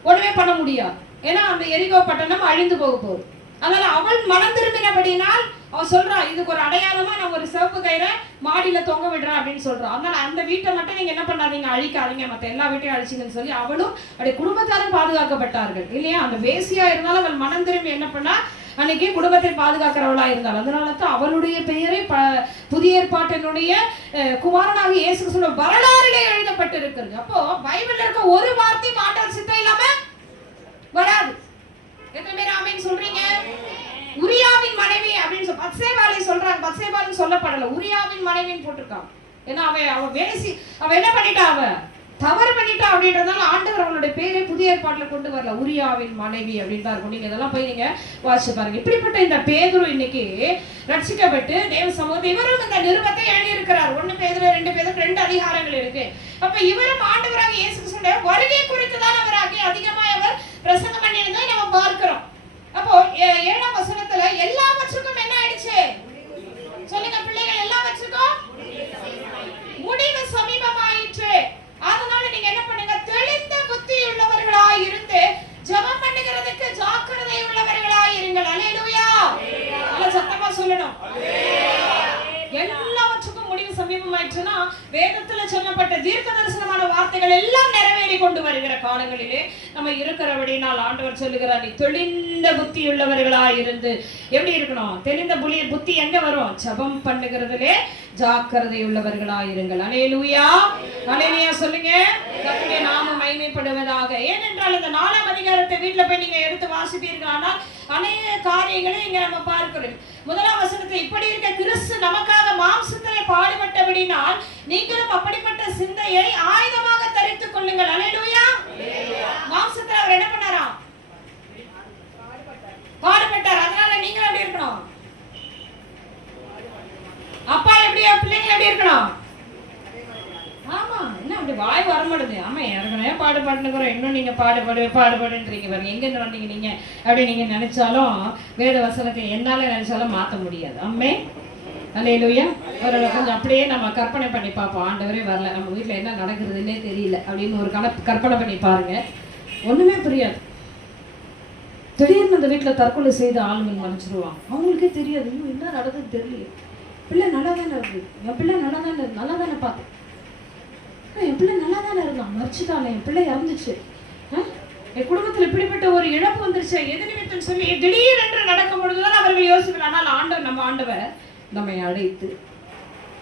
ஒண்ணுமே பண்ண முடியாது. ஏன்னா அந்த எரிகோ பட்டணம் அழிந்து போக போகுது. அதனால அவள் மனம் திரும்பினபடினால் அவன் சொல்றான், இதுக்கு ஒரு அடையாளமா நான் ஒரு சிவப்பு கயிறை மாடியில தொங்க விடுறேன் அப்படின்னு சொல்றான். அதனால அந்த வீட்டை மட்டும் நீங்க என்ன பண்ணாதீங்க, அழிக்காதீங்க, மத்த எல்லா வீட்டையும் அழிச்சிங்கன்னு சொல்லி அவளும் அவருடைய குடும்பத்தாரும் பாதுகாக்கப்பட்டார்கள் இல்லையா? அந்த வேசியா இருந்தாலும் அவள் மனம் திரும்பி என்ன பண்ணா, அன்னைக்கு குடும்பத்தை பாதுகாக்கிறவளா இருந்தாள். அதனாலதான் அவளுடைய பெயரை புதிய ஏற்பாட்டினுடைய குமாரனாக இயேசு கிறிஸ்துவின் வரலாறிலே எழுதப்பட்டு இருக்கிறது. அப்போ பைபிள்ல இருக்க ஒரு வார்த்தை ஆண்டவர் சித்தம் இல்லாம வராது. எத்தனை பேர் ஆமென் சொல்றீங்க? உரியாவின் மனைவி அப்படின்னு பத்சேபாலை சொல்றாங்க. பத்சேபால்னு சொல்லப்படல, உரியாவின் மனைவின்னு போட்டிருக்காங்க. ஏன்னா அவ வேசி, அவ என்ன பண்ணிட்டா, அவ தவறு பண்ணிட்டா அப்படின்றதால ஆண்டவர் அவளுடைய பேரை புதிய ஏற்பாட்டுல கொண்டு வரல, உரியாவின் மனைவி அப்படின்னு தான் இருக்கும். நீங்க இதெல்லாம் போய் நீங்க வாசிச்சு பாருங்க. இப்படிப்பட்ட இந்த பேதுரு இன்னைக்கு ரட்சிக்கப்பட்டு தேவ சமூகத்தை இவரும் இந்த நிருபத்தை எழுதியிருக்கிறார். 1 பேதுரு 2 பேதுரு 2 அதிகாரங்கள் இருக்கு. அப்ப இவரும் ஆண்டவராக இயேசு கிறிஸ்துவின் வருகை குறித்து தான் அவராக அதிகமாக அவர் பிரசங்கம் பண்ணியிருந்ததை நம்ம பார்க்கிறோம். அப்போ 7ஆம் வசனத்துல எல்லாவற்றுக்கும் என்ன ஆயிடுச்சு சொல்லுங்க பிள்ளைகள்? எல்லாவற்றுக்கும் முடிவு சமீபமாயிற்று. அதனால நீங்க என்ன பண்ணுங்க, தெளிந்த புத்தி உள்ளவர்களாய் இருந்து ஜெபம் பண்ணுகிறதுக்கு ஜாக்கிரதை உள்ளவர்களாய் இருங்கள். அல்லேலூயா. நல்ல சத்தமா சொல்லணும். எல்லாவற்றுக்கும் முடிவு சமீபமாயிற்றுனா வேதத்துல சொல்லப்பட்ட தீர்க்க தரிசனமான வார்த்தைகள் எல்லாம் நிறைவேறி கொண்டு வருகிற காலங்களிலே நம்ம இருக்கிறபடினால் ஆண்டவர் சொல்லுகிறார், நீ தெளிந்த புத்தி உள்ளவர்களாய் இருந்து எப்படி இருக்கணும்? தெளிந்த புத்தி எங்க வரும்? ஜெபம் பண்ணுகிறதுலே ஜாக்கிரதை உள்ளவர்களாய் இருங்கள். அல்லேலூயா, அல்லேலூயா சொல்லுங்க. கர்த்தருடைய நாமம் மகிமைப்படுவதாக. ஏனென்றால் இந்த 4ஆம் அதிகாரத்தை வீட்டுல போய் நீங்க எடுத்து வாசிப்பீர்கள். ஆனால் அநேக காரியங்களை இங்க நம்ம பார்க்கிறோம். 1ஆம் வசனத்துல இப்படி இருக்க கிறிஸ்து நமக்காக மாம்சத்திலே பாடுபட்டபடினால் நீங்களும் அப்படிப்பட்ட சிந்தையை ஆயுதமாக தரித்துக் கொள்ளுங்கள். அல்லேலூயா. மாம்சத்துல அவர் என்ன பண்ணாரா? பாடுபட்டார். அதனால நீங்களும் எப்படி இருக்கணும்? அப்பா எப்படியா, பிள்ளைங்க எப்படி இருக்கணும்? ஆமா, என்ன அப்படி வாய் வர வரமாட்டேது. ஆமா ஏற்கனவே பாடுபாட்டுக்கிறோம், இன்னும் நீங்க பாடுபாடுன்றீங்க பாருங்க. எங்க வந்தீங்க நீங்க அப்படி நீங்க நினைச்சாலும் வேத வசனத்தை என்னால நினைச்சாலும் மாற்ற முடியாது. அம்மே அல்லேலூயா. ஒரு கொஞ்சம் அப்படியே நம்ம கற்பனை பண்ணி பார்ப்போம். ஆண்டவரே வரல, நம்ம வீட்டில் என்ன நடக்குதுன்னே தெரியல அப்படின்னு ஒரு கற்பனை பண்ணி பாருங்க. ஒண்ணுமே புரியாது. திடீர்னு அந்த வீட்டில் தற்கொலை செய்து ஆளுங்க மன்னிச்சிருவாங்க. அவங்களுக்கே தெரியாது இன்னும் என்ன நடக்குதுன்னு தெரியல. பிள்ளை நல்லா தானே இருக்குது, என் பிள்ளை நல்லா தானே பார்த்தேன், என் பிள்ளை நல்லா தானே இருந்தான், மறிச்சுட்டானே, என் பிள்ளை இறந்துச்சு, என் குடும்பத்தில் இப்படிப்பட்ட ஒரு இழப்பு வந்துருச்சு, எது நிமித்தம் சொல்லி திடீரென்று நடக்கும் பொழுதுதான் அவர்கள் யோசிக்கலாம். ஆனால் ஆண்டவர், நம்ம ஆண்டவர் நம்மை அழைத்து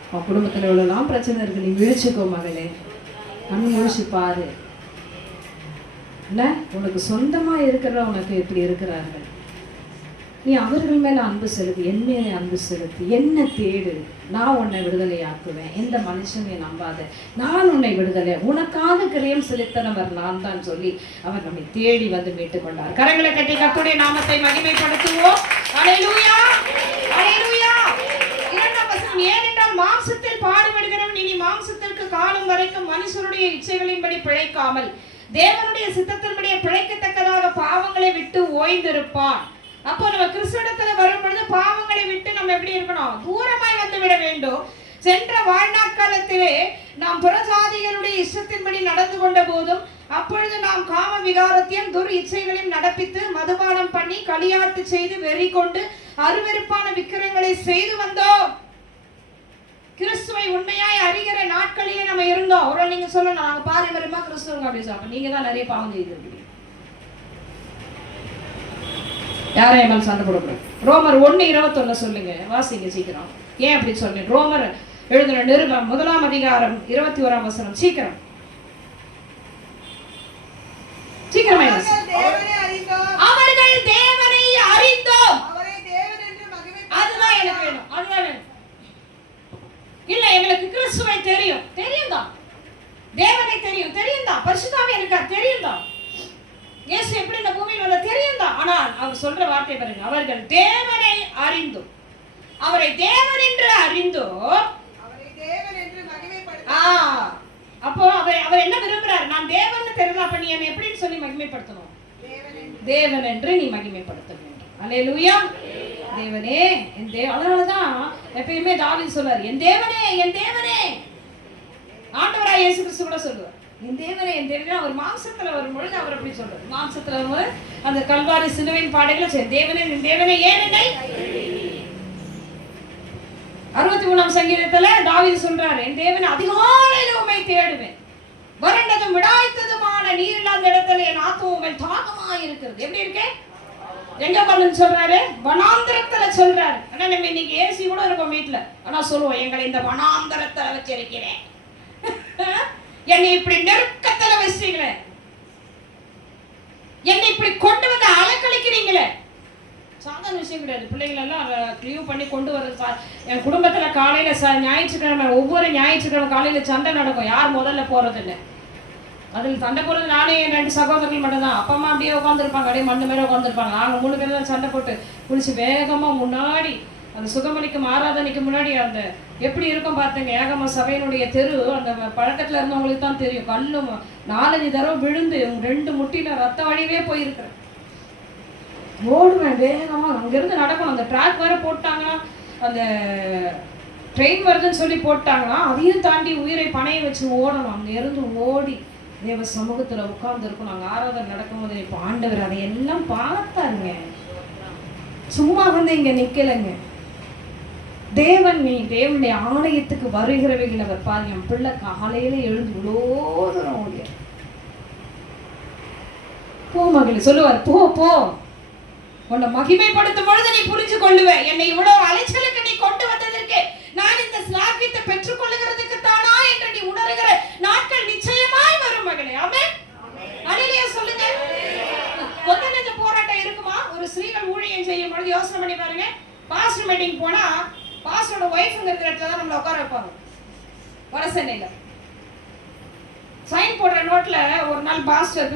அவன் குடும்பத்தில் எவ்வளோலாம் பிரச்சனை இருக்கு, நீ விழிச்சுக்கோ மகளே, நம்ம யோசிச்சு பாரு, என்ன உனக்கு சொந்தமா இருக்கிற உனக்கு எப்படி இருக்கிறார்கள், நீ அவர்கள் மேல அன்பு செலுத்து, என் மேலே அன்பு செலுத்து, என்ன தேடு, நான் உன்னை விடுதலை ஆக்குவேன், எந்த மனுஷனை நம்பாத, நான் உன்னை விடுதலை, உனக்காக கிரயம் செலுத்தினவர் நான் தான் சொல்லி அவர் நம்மை தேடி வந்து மீட்டுக் கொண்டார். கரங்களை கட்டி கர்த்தருடைய நாமத்தை மகிமைப்படுத்துவோம். அல்லேலூயா, அல்லேலூயா. இரண்டாம் வசனம், ஏனென்றால் மாம்சத்தில் பாடுபடுகிறவன் இனி மாம்சத்திற்கு காலம் வரைக்கும் மனுஷருடைய இச்சைகளின்படி பிழைக்காமல் தேவனுடைய சித்தத்தின்படி பிழைக்கத்தக்கதாக பாவங்களை விட்டு ஓய்ந்திருப்பான். அப்போ நம்ம கிறிஸ்துவிடத்துல வரும் பொழுது பாவங்களை விட்டு நம்ம எப்படி இருக்கணும், தூரமாய் வந்து விட வேண்டும். சென்ற வாழ்நாட்காலத்திலே நாம் புறஜாதிகளுடைய இஷ்டத்தின்படி நடந்து கொண்ட போதும் அப்பொழுது நாம் காம விகாரத்தையும் துர் இச்சைகளையும் நடப்பித்து மதுபானம் பண்ணி களியாட்டு செய்து வெறி கொண்டு அருவருப்பான விக்கிரங்களை செய்து வந்தோம். கிறிஸ்துவை உண்மையாய் அறிகிற நாட்களிலே நம்ம இருந்தோம். ஒரு நீங்க சொல்லணும், நாங்க பாரம்பரியமா கிறிஸ்துவங்க அப்படி சொல்றோம், நீங்க தான் நிறைய பாவம் செய்திருக்கீங்க. யாரையும் மேல் சண்டை போடக்கூடாது. ரோமர் 1:21 சொல்லுங்க, வாசிங்க சீக்கிரம். ஏன் அப்படி சொன்னேன்? ரோமர் எழுதின நிருபம் 1 அதிகாரம் 21 வசனம். சீக்கிரம் சீக்கிரமே. அவர்கள் தேவனை அறிந்தோம். அதுதான் எனக்கு வேணும், அதுதான் வேணும். இல்ல எங்களுக்கு கிறிஸ்துவை தெரியும், தெரியும் தான், தேவனை தெரியும், தெரியும் தான், பரிசுத்தாவே இருக்கார், தெரியும் தான், இயேசு எப்படி இந்த பூமியில் வந்த தெரியும் தான். ஆனால் அவர் சொல்ற வார்த்தை பாருங்க, அவர்கள் தேவனை அறிந்தோம், அவரை தேவன் என்று அறிந்தோம், அப்போ அவர் என்ன விரும்புறாரு, நான் தேவன் தெரிஞ்சா பண்ணி என்னை எப்படின்னு சொல்லி மகிமைப்படுத்தணும், தேவன் என்று நீ மகிமைப்படுத்த வேண்டும். அல்லேலூயா. தேவனே என் தேவ, அதனாலதான் எப்பயுமே தாவீது சொல்றாரு, என் தேவனே என் தேவனே. ஆண்டவராய் இயேசு கிறிஸ்து கூட சொல்லுவார், என் தேவனே என் தேவனே. அவர் மாம்சத்துல வரும்பொழுது அவர் அப்படி சொல்றாரு, மாம்சத்துல வரும்போது அந்த கல்வாரி சிலுவையின் பாடைகளை சரி, தேவனே என் தேவனே ஏன் என்னை. 63ஆம் சங்கீதத்துல தாவீது சொல்றாரு, என் தேவனே அதிகாலையில உம்மை தேடுவேன், வறண்டதும் விடாய்த்ததுமான நீர் இல்லாத இடத்துல என் ஆத்துவம் உம்மை தாகமா இருக்கிறது. எப்படி இருக்கு? எங்க பண்ணு சொல்றாரு? வனாந்தரத்துல சொல்றாரு. ஆனா நம்ம இன்னைக்கு ஏசி கூட இருக்கோம் வீட்டுல, ஆனா சொல்லுவோம் எங்களை இந்த வனாந்தரத்துல வச்சிருக்கிறேன், என்னை இப்படி நெருக்கத்துல வச்சீங்களே, என்னை இப்படி கொண்டு வந்து அலக்கழிக்கிறீங்களே. சாதாரண விஷயம் கிடையாது. பிள்ளைகள் எல்லாம் லீவ் பண்ணி கொண்டு வர்றது. என் குடும்பத்துல காலையில ஞாயிற்றுக்கிழமை, ஒவ்வொரு ஞாயிற்றுக்கிழமை காலையில சண்டை நடக்கும், யார் முதல்ல போறதுன்னு. அதில் சண்டை போடுறது நானே என் 2 சகோதரர்கள் மட்டும் தான். அப்பா அம்மா அப்படியே உட்காந்துருப்பாங்க, அப்படியே மண்ணு மேலே உட்காந்துருப்பாங்க. நாங்கள் 3 பேர் தான் சண்டை போட்டு குளிச்சு வேகமா முன்னாடி அந்த சுகமணிக்கும் ஆராதனைக்கு முன்னாடி அந்த எப்படி இருக்கும் பார்த்துங்க, ஏகமா சபையினுடைய தெரு அந்த பழக்கத்துல இருந்தவங்களுக்கு தான் தெரியும். கல்லும் 4-5 தடவை விழுந்து 2 முட்டில ரத்த வழிவே போயிருக்கிறேன். ஓடுவேன் வேகமா, அங்கிருந்து நடக்கணும். அந்த ட்ராக் வேற போட்டாங்க, அந்த ட்ரெயின் வருதுன்னு சொல்லி போட்டாங்கன்னா அதையும் தாண்டி உயிரை பணைய வச்சு ஓடணும். அங்க இருந்து ஓடி தேவ சமூகத்துல உட்கார்ந்து இருக்கும். நாங்க ஆராதனை நடக்கும் போது இப்போ ஆண்டவர் அதையெல்லாம் பார்த்தாருங்க, சும்மா வந்து இங்க நிக்கலைங்க. தேவன் நீ தேவனுடைய ஆலயத்துக்கு வருகிறவைகள் அவர் பாருங்க. என் பிள்ளை காலையில எழுந்து இவ்வளோ தூரம் ஓடிய போ மகளே சொல்லுவார், போ போ, உன்னை மகிமைப்படுத்தும் பொழுது நீ புரிஞ்சு கொள்ளுவேன், என்னை இவ்வளவு அலைச்சலுக்கு நீ கொண்டு வந்ததற்கு நான் இந்த ஸ்லாக்கியத்தை பெற்றுக் கொள்ளுகிறதுக்கு தானா என்று நீ உணர்கிற நாட்கள் நிச்சயமாய் வரும் மகளே. ஆமென். அல்லேலூயா சொல்லுங்க. கொஞ்ச நெஞ்ச போராட்டம் இருக்குமா? ஒரு ஸ்ரீகள் ஊழியம் செய்யும் பொழுது யோசனை பண்ணி பாருங்க. பாஸ்டர் மீட்டிங் போனா பாஸ்டரோட ஒய்ஃப்ங்க இருக்கிற இடத்துல தான் நம்மள உட்கார வைப்பாங்க. வட சென்னையில சைன் போடுற நோட்ல ஒரு நாள் பாஸ்டர்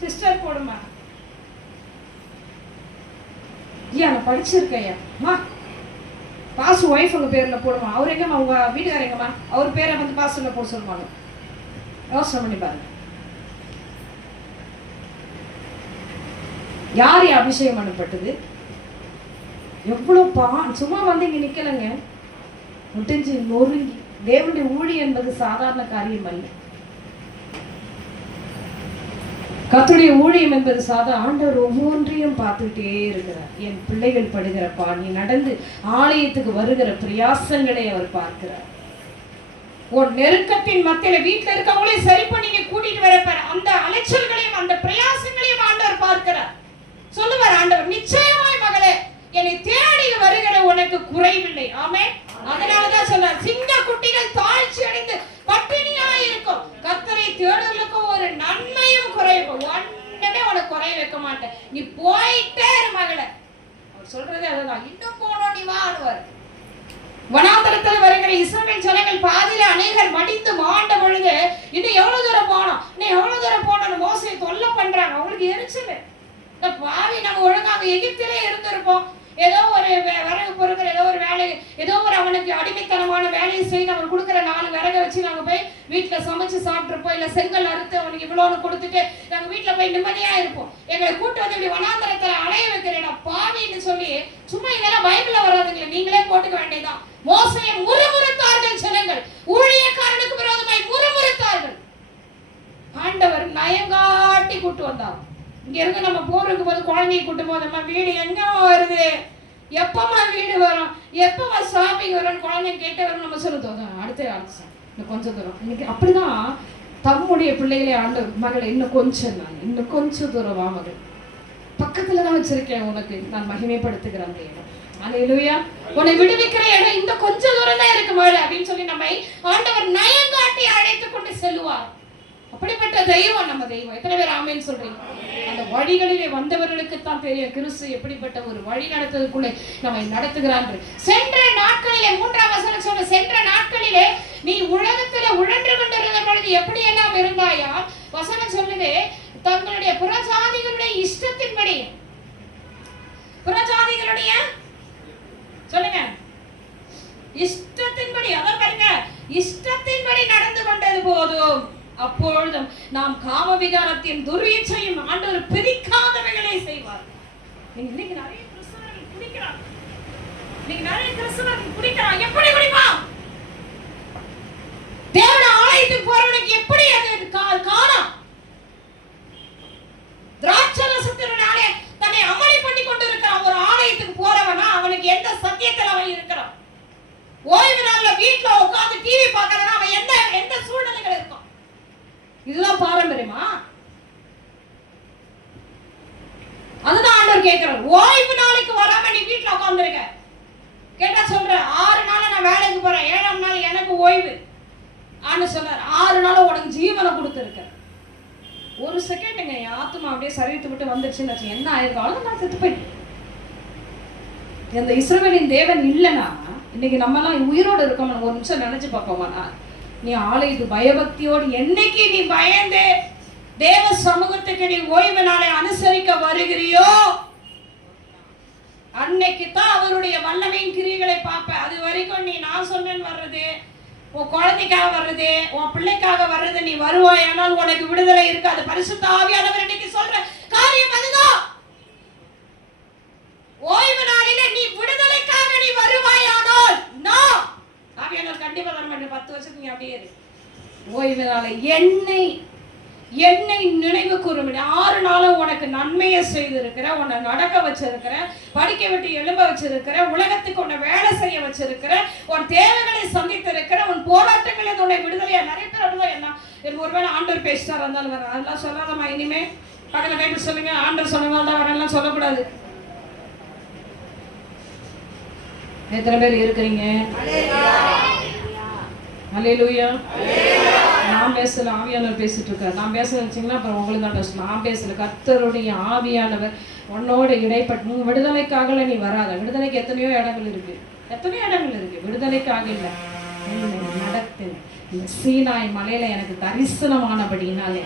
சிஸ்டர் போடுமா, ஐயா நான் படிச்சிருக்கையா மா, பாஸ்டர் ஒய்ஃப் உங்க பேர்ல போடுமா, அவர் எங்கம்மா உங்க வீட்டுக்கார எங்கம்மா, அவர் பேரை வந்து பாஸ்டர்ல போட சொல்லுவாங்க. யோசனை பண்ணி பாருங்க. யாரு அபிஷேகம் பண்ணப்பட்டது? எவ்வளவு சும்மா வந்து இங்க நிக்கலங்க, முடிஞ்சு நொறுங்கி. தேவனுடைய ஊழியம் என்பது சாதாரண காரியம் அல்ல. கர்த்தருடைய ஊழியம் என்பது ஆண்டவர் ஒவ்வொன்றையும் பார்த்துக்கிட்டே இருக்கிறார். என் பிள்ளைகள் படுகிற பாணி, நடந்து ஆலயத்துக்கு வருகிற பிரயாசங்களை அவர் பார்க்கிறார். உன் நெருக்கத்தின் மத்தியில வீட்டுல இருக்கவங்களையும் சரி பண்ணி கூட்டிட்டு வரப்பாரு. அந்த அலைச்சல்களையும் அந்த பிரயாசங்களையும் ஆண்டவர் பார்க்கிறார். சொல்லுவார் ஆண்டவர், நிச்சயமாய் மகளே, என்னை தேடி வருகிற உனக்கு குறைவில்லை. ஆமென். அதனாலதான் சொல்றார், சிங்க குட்டிகள் தாழ்ச்சி அடைந்து பட்டினியாய் இருக்கும், கர்த்தரை தேடுறதுக்கு ஒரு நன்மையும் குறைவு ஒண்ணுமே உனக்கு குறைய வைக்க மாட்டேன், நீ போயிட்டே இரு மகளே. அவர் சொல்றதே அதுதான். இன்னும் போனோம் நீ வாடுவார். வனாந்தரத்தில் வருகிற இஸ்ரவேல் ஜனங்கள் பாதியில அநேகர் மடிந்து மாண்ட பொழுது, இன்னும் எவ்வளவு தூரம் போனோம், இன்னும் எவ்வளவு தூரம் போனோம் மோசையை தொல்லை பண்றாங்க. அவங்களுக்கு எரிச்சல். இந்த பாவி நம்ம ஒழுங்காக எகிப்திலே இருந்திருப்போம், ஏதோ ஒரு விறகு பொறுக்கிற ஏதோ ஒரு வேலை, ஏதோ ஒரு அவனுக்கு அடிமைத்தனமான வேலையை செய்து அவன் கொடுக்குற 4 விறகை வச்சு நாங்க போய் வீட்டுல சமைச்சு சாப்பிட்டுருப்போம். இல்ல செங்கல் அறுத்து அவனுக்கு இவ்வளோன்னு கொடுத்துட்டு நாங்க வீட்டுல போய் நிம்மதியா இருப்போம். எங்களை கூட்டு வந்து இப்படி வனாந்தரத்துல அலைய வைக்கிறேன் பாவின்னு சொல்லி, சும்மா இதெல்லாம் பைபிள்ல வராதுங்களே, நீங்களே போட்டுக்க வேண்டியதான். மோசையை முறுமுறுத்தார்கள் ஜனங்கள், ஊழியக்காரனுக்கு விரோதமாய் முறுமுறுத்தார்கள். ஆண்டவர் நயங்காட்டி கூட்டு வந்தார். இங்க இருந்து நம்ம போறதுக்கு போது குழந்தைய கூட்டு போது, நம்ம வீடு எங்க வருது, எப்பமா வீடு வரும், எப்பமா ஷாப்பிங் வரும், குழந்தைங்க கேட்ட வரும். நம்ம சொல்லுதோம் அடுத்த இன்னும் கொஞ்சம் தூரம். இன்னைக்கு அப்படிதான் தம்முடைய பிள்ளைகளே ஆண்டவர், மகளை இன்னும் கொஞ்சம், நான் இன்னும் கொஞ்சம் தூரம் வா மகள், பக்கத்துல தான் வச்சிருக்கேன், உனக்கு நான் மகிமைப்படுத்துகிறேன். அல்லேலூயா. உன்னை விடுவிக்கிற இடம் இந்த கொஞ்சம் தூரம் தான் இருக்கு மகளே அப்படின்னு சொல்லி நம்மை ஆண்டவர் நயங்காட்டி அழைத்து கொண்டு செல்லுவார். அப்படிப்பட்ட தெய்வம் நம்ம தெய்வம். எத்தனை பேர் ஆமென் சொல்றீங்க? அந்த வழிகளிலே வந்தவர்களுக்கு தான் தெரியும் கிறிஸ்து எப்படிப்பட்ட ஒரு வழி நடத்துவதற்குள்ளே நம்மை நடத்துகிறான். சென்ற நாட்களிலே 3ஆம் வசனம் சொல்ல, சென்ற நாட்களிலே நீ உலகத்திலே உழன்று கொண்டிருந்த பொழுது எப்படி எல்லாம் இருந்தாயா? வசனம் சொல்லுது, தங்களுடைய புறஜாதிகளுடைய இஷ்டத்தின்படி, புறஜாதிகளுடைய சொல்லுங்க இஷ்டத்தின்படி, அதான் பாருங்க, இஷ்டத்தின்படி நடந்து கொண்டது போதும். அப்பொழுதும் நாம் காம விகாரத்தின் துர்வீச்சையும் ஆண்டவர் பிரிக்காதவைகளை செய்வார். இன்னைக்கு நிறைய கிறிஸ்தவர்கள் குடிக்கிறாங்க. இன்னைக்கு நிறைய கிறிஸ்தவர்கள் குடிக்கிறாங்க. எப்படி குடிப்பான்? தேவன ஆலயத்துக்கு போறவனுக்கு எப்படி அது காணாம்? திராட்சரசத்தினாலே தன்னை அமளி பண்ணி கொண்டு இருக்கிறான். ஒரு ஆலயத்துக்கு போறவனா அவனுக்கு எந்த சத்தியத்தில் அவன் இருக்கிறான்? ஓய்வு நாள்ல வீட்டுல உட்கார்ந்து டிவி பார்க்கறவனா அவன் எந்த சூழ்நிலைகள் இருக்கும்? இதுதான் பாரம்பரியமா? அதுதான் ஆண்டவர் கேட்கிறார். ஓய்வு நாளைக்கு வராம நீ வீட்டுல உட்கார்ந்துருக்க. கேட்டா சொல்ற 6 நாள் நான் வேலைக்கு போறேன், 7ஆம் நாள் எனக்கு ஓய்வு. ஆண்டு சொல்றார் 6 நாள் உனக்கு ஜீவனை கொடுத்துருக்க. ஒரு செகண்டுங்க என் ஆத்மா அப்படியே சரீரத்தை விட்டு வந்துருச்சுன்னு என்ன ஆயிருக்காலும் நான் செத்து போயிட்டேன். இந்த இஸ்ரவேலின் தேவன் இல்லைன்னா இன்னைக்கு நம்ம எல்லாம் உயிரோடு இருக்கோம். ஒரு நிமிஷம் நினைச்சு பார்ப்போமா? நீ ஆலயத்து பயபக்தியோடு என்னைக்கு நீ பயந்து தேவ சமூகத்துக்கு நீ ஓய்வு நாளை அனுசரிக்க வருகிறியோ அன்னைக்கு தான் அவருடைய வல்லமையின் கிரியைகளை பார்ப்ப. அது வரைக்கும் நீ நான் சொன்னேன்னு வர்றது, உன் குழந்தைக்காக வர்றது, உன் பிள்ளைக்காக வர்றது நீ வருவாய், ஆனால் உனக்கு விடுதலை இருக்காது. பரிசுத்த ஆவியானவர் இன்னைக்கு சொல்ற காரியம் அதுதான். ஓய்வு நாளிலே நீ விடுதலைக்காக நீ வருவாயானால் நான் ஆவியானவர் கண்டிப்பா தர மாட்டேன். 10 வருஷத்துக்கு நீ அப்படியே இரு. ஓய்வு நாளை என்னை நினைவு கூறும். 6 நாளும் உனக்கு நன்மையை செய்திருக்கிற, உன்னை நடக்க வச்சிருக்கிற, படிக்க விட்டு எழும்ப வச்சிருக்கிற, உலகத்துக்கு உன்னை வேலை செய்ய வச்சிருக்கிற, உன் தேவைகளை சந்தித்திருக்கிற, உன் போராட்டங்களை உன்னை விடுதலையா. நிறைய பேர் அப்படிதான் என்ன ஒருவேளை ஆண்டவர் பேசிட்டார் இருந்தாலும் வர அதெல்லாம் சொல்லாதம்மா. இனிமே பக்கத்துல கைட்டு சொல்லுங்க, ஆண்டவர் சொன்னதால் தான் வரலாம் சொல்லக்கூடாது. எத்தனை பேர் இருக்கிறீங்க? அல்லேலூயா. நான் பேசல, ஆவியானவர் பேசிட்டு இருக்காரு. நான் பேச வச்சிங்கன்னா அப்புறம் உங்களுக்கு தான் பேசணும். நான் பேசல, கர்த்தருடைய ஆவியானவர் உன்னோட இடைப்பட்டு உங்க விடுதலைக்காக நீ வராத. விடுதலைக்கு எத்தனையோ இடங்கள் இருக்கு, விடுதலைக்காக இல்லை, நடத்து. இந்த சீனாய் மலையில எனக்கு தரிசனமானபடினாலே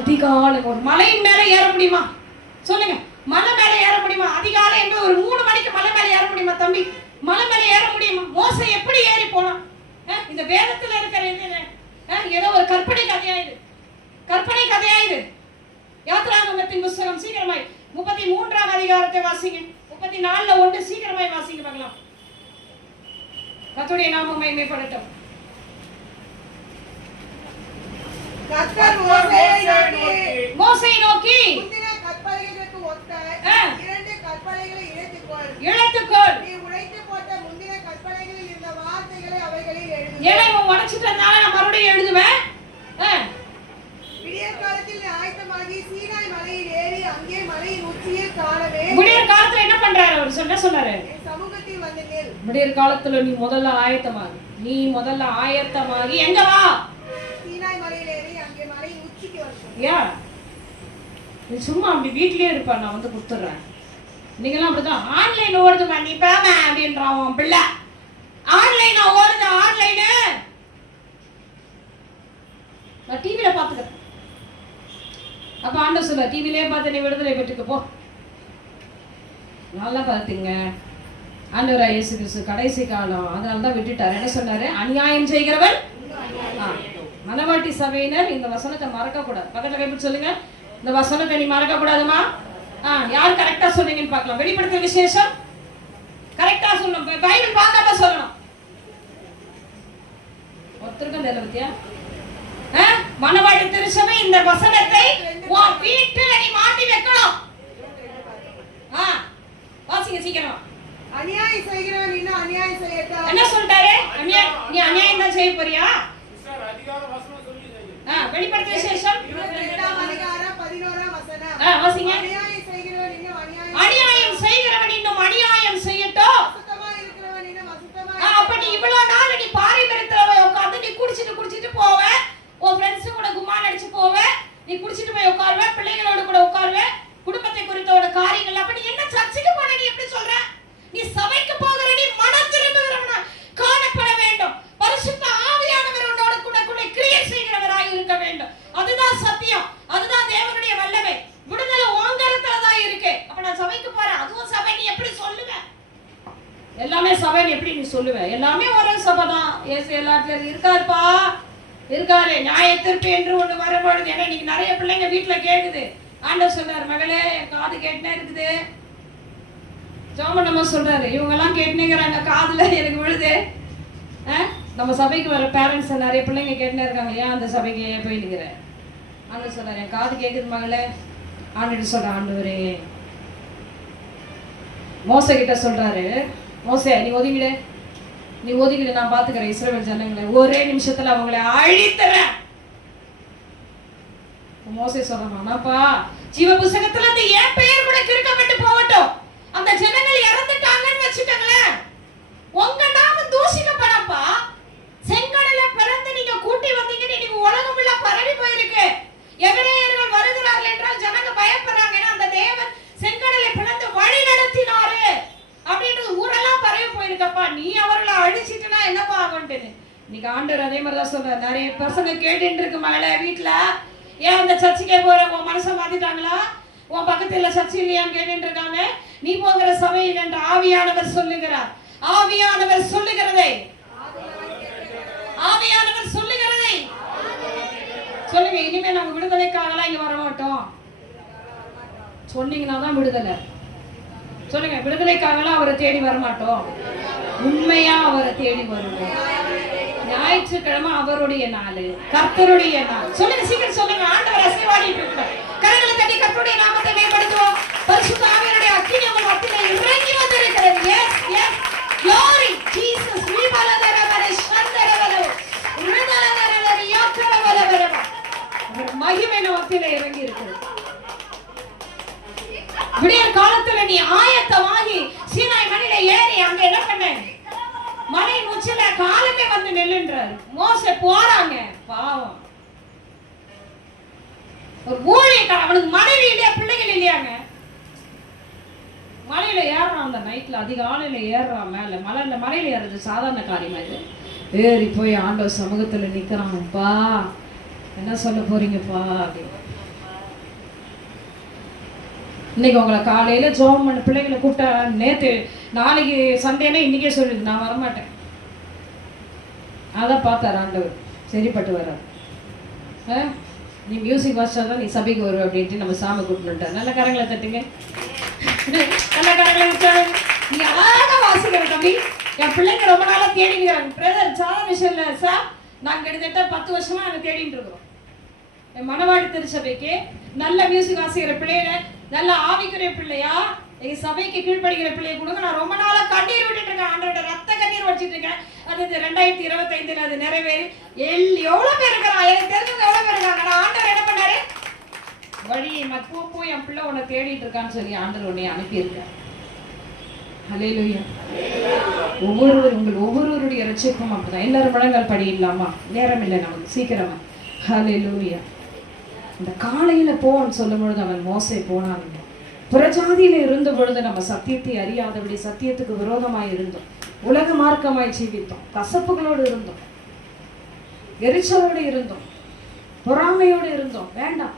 அதிகாலை ஒரு மலையின் மேல ஏற முடியுமா? சொல்லுங்க, மலை மேல ஏற முடியுமா? அதிகாலை என்று ஒரு 3 மணிக்கு மலை மேல ஏற முடியுமா தம்பி? மலை மேல ஏற முடியுமா? மோசை எப்படி ஏறி போனான்? இந்த வேதத்துல இருக்கிற ஏதோ ஒரு கற்பனை கதையாயிரு, கற்பனை கதையாயிரு. யாத்திராகமத்தின் புஸ்தகம் சீக்கிரமாய் 33ஆம் அதிகாரத்தை வாசிங்க. 34ல 1 சீக்கிரமாய் வாசிங்க பார்க்கலாம். கர்த்தருடைய நாமம் மகிமைப்படட்டும். கர்த்தர் மோசேயை நோக்கி முந்தின கற்பனைகளுக்கு ஒத்த 2 கற்பனைகளை இழைத்துக்கொள். நீ உடைத்து போட்ட முந்தின கற்பனைகளில் இருந்த வார்த்தைகளை அவைகளில் எழுது. ஏன்னா இவன் உடைச்சிட்டனால நான் மறுபடியும் எழுதுவேன். விடியற் காலத்தில் ஆயத்தமாகி சீனாய் மலையில் ஏறி அங்கே மலையின் உச்சியில் காணவே. விடியற் காலத்துல என்ன பண்றாரு அவர்? சொன்னாரு சமூகத்தில் வந்து நில். விடியற் காலத்துல நீ முதல்ல ஆயத்தமாகி எங்க வா? சீனாய் மலையில் ஏறி அங்கே மலையின் உச்சிக்கு வந்து. நீ சும்மா அப்படி வீட்லயே இருப்பா, நான் வந்து கொடுத்துட்றேன். நீங்களாம் அப்படிதான் ஆன்லைன் ஓடுதுமா, நீ பேம அப்படின்றான் உன் பிள்ளை. ஆன்லைன் ஓடுது, ஆன்லைனு நான் டிவியில பாத்துக்கிறேன். அப்ப ஆண்டவர் சொல்ல, டிவிலே பார்த்து நீ விடுதலை பெற்றுக்க போ. நல்லா பார்த்துங்க, ஆண்டவராய் இயேசு கிறிஸ்து கடைசி காலம், அதனாலதான் விட்டுட்டார். என்ன சொன்னாரு? அநியாயம் செய்கிறவன். மனவாட்டி சபையினர் இந்த வசனத்தை மறக்க கூடாது. பக்கத்துல கைப்பிடி சொல்லுங்க, இந்த வசனத்தை நீ மறக்க கூடாதுமா. யார் கரெக்டா சொன்னீங்கன்னு பார்க்கலாம். வெளிப்படுத்த விசேஷம் கரெக்டா சொல்லணும், பைபிள் பார்க்காம சொல்லணும். ஒருத்தருக்கும் தெரியல பத்தியா? மனவாட்டி திருச்சபை இந்த வசனத்தை உன் வீட்டுல நீ மாட்டி வைக்கணும். வாசிங்க சீக்கிரம். அநியாயம் செய்கிறவன் இன்னும் அநியாயம் செய்யட்டும். என்ன சொல்றாரு? நீ அநியாயம் தான் செய்ய போறியா? வெளிப்படுத்த விசேஷம் 22ஆம் அதிகாரம் 11ஆம் வசனம். வாசிங்க. அநியாயம் செய்கிறவன் இன்னும் அநியாயம் செய்யட்டும். அசுத்தமா இருக்கிறவன் இன்னும் அசுத்தமா. அப்ப நீ இவ்வளவு நாள் நீ பாரம்பரியத்துல உட்கார்ந்து நீ குடிச்சிட்டு போவ, உன் ஃப்ரெண்ட்ஸ் கூட கும்மான் அடிச்சு போவ, நீ குடிச்சிட்டு போய் உட்காருவ, பிள்ளைகளோட கூட உட்காருவ, குடும்பத்தை குறித்தோட காரியங்கள். அப்ப நீ என்ன சர்ச்சுக்கு போன? நீ எப்படி சொல்ற? நீ சபைக்கு போகிற, நீ மனம் திரும்புகிறவனா காணப்பட வேண்டும். பரிசுத்த ஆவியானவர் உன்னோட கூட கிரியை செய்கிறவராய் இருக்க வேண்டும். அதுதான் சத்தியம், அதுதான் தேவனுடைய வல்லமை. விடுதலை ஓங்கரத்துல தான் இருக்கு. அப்ப நான் சபைக்கு போறேன், அதுவும் சபை, நீ எப்படி சொல்லுவ? எல்லாமே சபைன்னு எப்படி நீ சொல்லுவ? எல்லாமே ஒரே சபை தான். ஏசு எல்லாத்துலயும் இருக்காருப்பா, இருக்காரு. நியாய தீர்ப்பு என்று ஒண்ணு வரும்பொழுது, ஏன்னா இன்னைக்கு நிறைய பிள்ளைங்க வீட்டுல கேக்குது. ஆண்டவர் சொல்றாரு, மகளே காது கேட்டுனே இருக்குது. ஜோமனம்மா சொல்றாரு, இவங்க எல்லாம் கேட்டுனேங்கிறாங்க, காதுல எனக்கு விழுது. நம்ம சபைக்கு வர பேரண்ட்ஸ் நிறைய பிள்ளைங்க கேட்டுனே இருக்காங்க, ஏன் அந்த சபைக்கு போய் நிக்கிற? ஆண்டவர் சொல்றாரு, என் காது கேக்குது மகளே. ஆண்டவர் சொல்ற, ஆண்டவரே மோசே கிட்ட சொல்றாரு, மோசே நீ ஒதுங்கிடு, நான் பாத்துக்கிறேன் இஸ்ரவேல் ஜனங்களை, ஒரே நிமிஷத்துல அவங்களை அழித்துறேன். மோசே சொல்றான்ப்பா, ஜீவ புஸ்தகத்துல இருந்து என் பெயர் கூட கிறுக்கப்பட்டு போகட்டும். அந்த ஜனங்கள் இறந்துட்டாங்கன்னு வச்சுக்கோங்களேன், உங்க நாமம் தூஷிக்கப்படப்பா. செங்கடல பிறந்து நீங்க கூட்டி வந்தீங்கன்னு இன்னைக்கு உலகம் ஃபுல்லா பரவி போயிருக்கு. எபிரேயர்கள் வருகிறார்கள் என்றால் ஜனங்க பயப்படுறாங்க. ஏன்னா அந்த தேவன் செங்கடலை பிளந்து வழி நடத்தினாரு அப்படின்றது ஊரெல்லாம் பரவி போயிருக்கப்பா. நீ அவர்களை அழிச்சிட்டுனா என்னப்பா ஆகும்ட்டு. இன்னைக்கு ஆண்டவர் அதே மாதிரிதான் சொல்றாரு. நிறைய பசங்க கேட்டுட்டு இருக்கு மகளே வீட்டுல, ஏன் அந்த சர்ச்சுக்கே போற, உன் மனசை மாத்திட்டாங்களா? உன் பக்கத்துல சர்ச்சு இல்லையான்னு கேட்டுட்டு இருக்காங்க. நீ போகிற சபையில் என்று ஆவியானவர் சொல்லுகிறார். ஆவியானவர் சொல்லுகிறதை சொல்லுங்க. இனிமே நம்ம விடுதலைக்காகலாம் இங்க வர மாட்டோம் சொன்னீங்கன்னா தான் விடுதலை. சொல்லுங்க, விடுதலைக்காகலாம் அவரை தேடி வர மாட்டோம், உண்மையா அவரை தேடி வருவோம். ஞாயிற்றுக்கிழமை அவருடைய நாள், கர்த்தருடைய நாள். சொல்லுங்க, சீக்கிரம் சொல்லுங்க. ஆண்டவர் அசைவாடிட்டு இருக்கிறார். கரங்களை தட்டி கர்த்தருடைய நாமத்தை மேம்படுத்துவோம். பரிசுத்த ஆவியானவருடைய அக்கினி நம்ம மத்தியிலே இறங்கி வந்திருக்கிறது. Yes yes glory Jesus. மகிமை நமத்திலே இறங்கி இருக்கிறது. விடியற் காலத்துல நீ ஆயத்தமாகி சீனாய் மலையில ஏறி அங்க என்ன பண்ண? மலையின் உச்சில காலமே வந்து நெல்லுன்றாரு. மோசே போறாங்க, பாவம். ஒரு ஊழியக்காரன், அவனுக்கு மனைவி இல்லையா, பிள்ளைகள் இல்லையாங்க. மலையில ஏறான், அந்த நைட்ல அதிகாலையில ஏறான் மேல. மலையில ஏறது சாதாரண காரியமா இது? ஏறி போய் ஆண்டவர் சமூகத்துல நிக்கிறான்ப்பா, என்ன சொல்ல போறீங்கப்பா அப்படின்னு. இன்னைக்கு உங்களை காலையில ஜோம் பண்ண பிள்ளைகளை கூப்பிட்டா, நேற்று நாளைக்கு சண்டேனா இன்னைக்கே சொல்லிடு, நான் வரமாட்டேன். அதான் பார்த்தார் ஆண்டவர். சரிப்பட்டு வராது. நீ மியூசிக் வாசிச்சா தான் நீ சபைக்கு வருவ அப்படின்ட்டு நம்ம சாமி கூப்பிட்டுட்டார். நல்ல கரங்களை தட்டுங்க, நல்ல கரங்களை விட்டாரு. நீ அழகா வாசிக்கிற தம்பி. என் பிள்ளைங்க ரொம்ப நாளா தேடிக்கிறாங்க. பிரதர் சாதா மிஷன்ல சார் நாங்க கிட்டத்தட்ட 10 வருஷமா நாங்க தேடிட்டு இருக்கிறோம். என் மணவாடி திருச்சபைக்கு நல்ல மியூசிக் வாசிக்கிற பிள்ளைய, நல்ல ஆவிக்குரிய பிள்ளையா எங்க சபைக்கு கீழ்படுகிற பிள்ளைய கொடுங்க. நான் ரொம்ப நாளா கண்ணீர் விட்டுட்டு இருக்கேன், ஆண்டோட ரத்த கண்ணீர் வச்சிட்டு இருக்கேன். அது 2025 அது நிறைவேறி எவ்வளவு பேர் இருக்கிறா, எனக்கு தெரிஞ்சவங்க எவ்வளவு பேர் இருக்காங்க. நான் ஆண்டவர் என்ன பண்ணாரு, வழியை போ என் பிள்ளை உன்னை தேடிட்டு இருக்கான்னு சொல்லி ஆண்டவர் உன்னை அனுப்பியிருக்கார். ஹல்லேலூயா. ஒவ்வொருவருடைய ரட்சிப்பும் அப்படிதான். எல்லாரும் முழங்கால் படி இல்லாமா, நேரம் இல்லை நமக்கு, சீக்கிரமா. ஹல்லேலூயா. இந்த காலையில போன்னு சொல்லும் பொழுது அவன் மோசே போனான். புறஜாதியில இருந்த பொழுது நம்ம சத்தியத்தை அறியாதபடி சத்தியத்துக்கு விரோதமாய் இருந்தோம், உலக மார்க்கமாய் ஜீவித்தோம், கசப்புகளோடு இருந்தோம், எரிச்சலோடு இருந்தோம், பொறாமையோடு இருந்தோம். வேண்டாம்,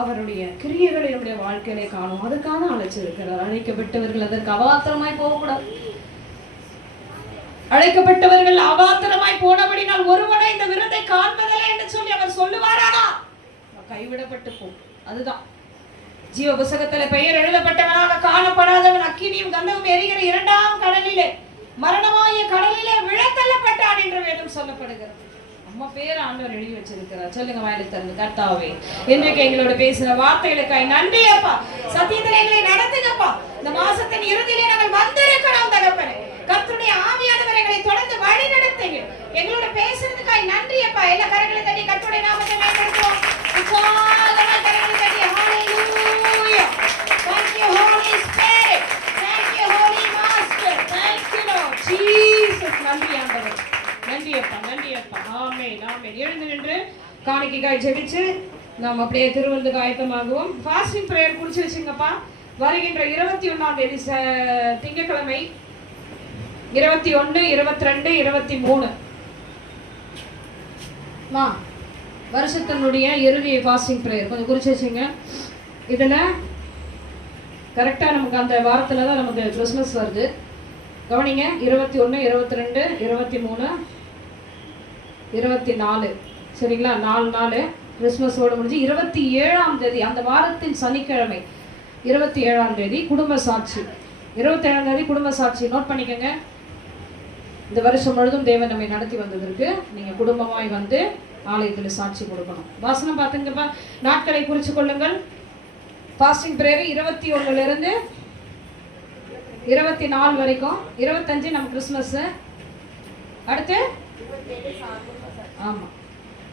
அவருடைய கிரியைகளை நம்முடைய வாழ்க்கையிலே காணும். அதுக்காக அழைச்சிருக்கிறார். அழைக்கப்பட்டவர்கள் அதற்கு அவாத்திரமாய் போகக்கூடாது. அழைக்கப்பட்டவர்கள் அவாத்திரமாய் போனபடினால் ஒருவனை இந்த விருதை காண்பதில்லை என்று சொல்லி அவர் சொல்லுவாரானா கைவிடப்பட்டு போ. அதுதான் ஜீவ புத்தகத்துல பெயர் எழுதப்பட்டவனாக காணப்படாதவன் அக்கினியும் கந்தமும் எரிகிற 2ஆம் கடலிலே, மரணமாகிய கடலிலே விழத்தள்ளப்பட்டான் என்று வேதம் சொல்லப்படுகிறது. நம்ம பேர் ஆண்டவர் எழுதி வச்சிருக்கிறார். சொல்லுங்க வாயில திறந்து, கர்த்தாவே இன்றைக்கு எங்களோட பேசுற வார்த்தைகளுக்காய் நன்றி அப்பா. சத்தியத்தில் எங்களை நடத்துங்கப்பா. இந்த மாசத்தின் இறுதியிலே நாங்கள் வந்திருக்கிறோம் தகப்பனே. கர்த்தருடைய ஆவியானவர் எங்களை தொடர்ந்து வழி நடத்துங்க. எங்களோட பேசுறதுக்காய் நன்றி அப்பா. எல்லா கரங்களை தட்டி கர்த்தருடைய நாமத்தை மேம்படுத்துவோம். உற்சாகமாய் கரங்களை தட்டி ஹalleluya. Thank you Holy Spirit. Thank you Holy Master. Thank you Lord Jesus. நன்றி ஆண்டவரே, நன்றி அப்பா, நன்றி அப்பா. ஆமென், ஆமென். எழுந்து நின்று காணிக்கைக்காய் ஜெபிச்சு நாம் அப்படியே திருவிருந்துக்கு ஆயத்தமாகுவோம். ஃபாஸ்டிங் பிரேயர் குறிச்சு வச்சுங்கப்பா. வருகின்ற 21ஆம் தேதி திங்கட்கிழமை 21, 22, 23 வருஷத்தினுடைய இறுதி ஃபாஸ்டிங் பிரேயர் கொஞ்சம் குறிச்சு வச்சுங்க. இதில் கரெக்டாக நமக்கு அந்த வாரத்தில் தான் நமக்கு கிறிஸ்மஸ் வருது. கவனிங்க, 21, 22, 23, 24 சரிங்களா? 4 நாள் கிறிஸ்மஸோடு முடிஞ்சு 27ஆம் தேதி அந்த வாரத்தின் சனிக்கிழமை 27ஆம் தேதி குடும்ப சாட்சி. 27ஆம் தேதி குடும்ப சாட்சி நோட் பண்ணிக்கோங்க. இந்த வருஷம் முழுதும் தேவன் நம்மை நடத்தி வந்ததற்கு நீங்கள் குடும்பமாய் வந்து ஆலயத்தில் சாட்சி கொடுக்கணும். வாசனம் பார்த்துங்கப்பா. நாட்களை குறித்து கொள்ளுங்கள். ஃபாஸ்டிங் பிரேயர் 21 24 வரைக்கும். 25 நம்ம கிறிஸ்மஸ். அடுத்து ஆமாம்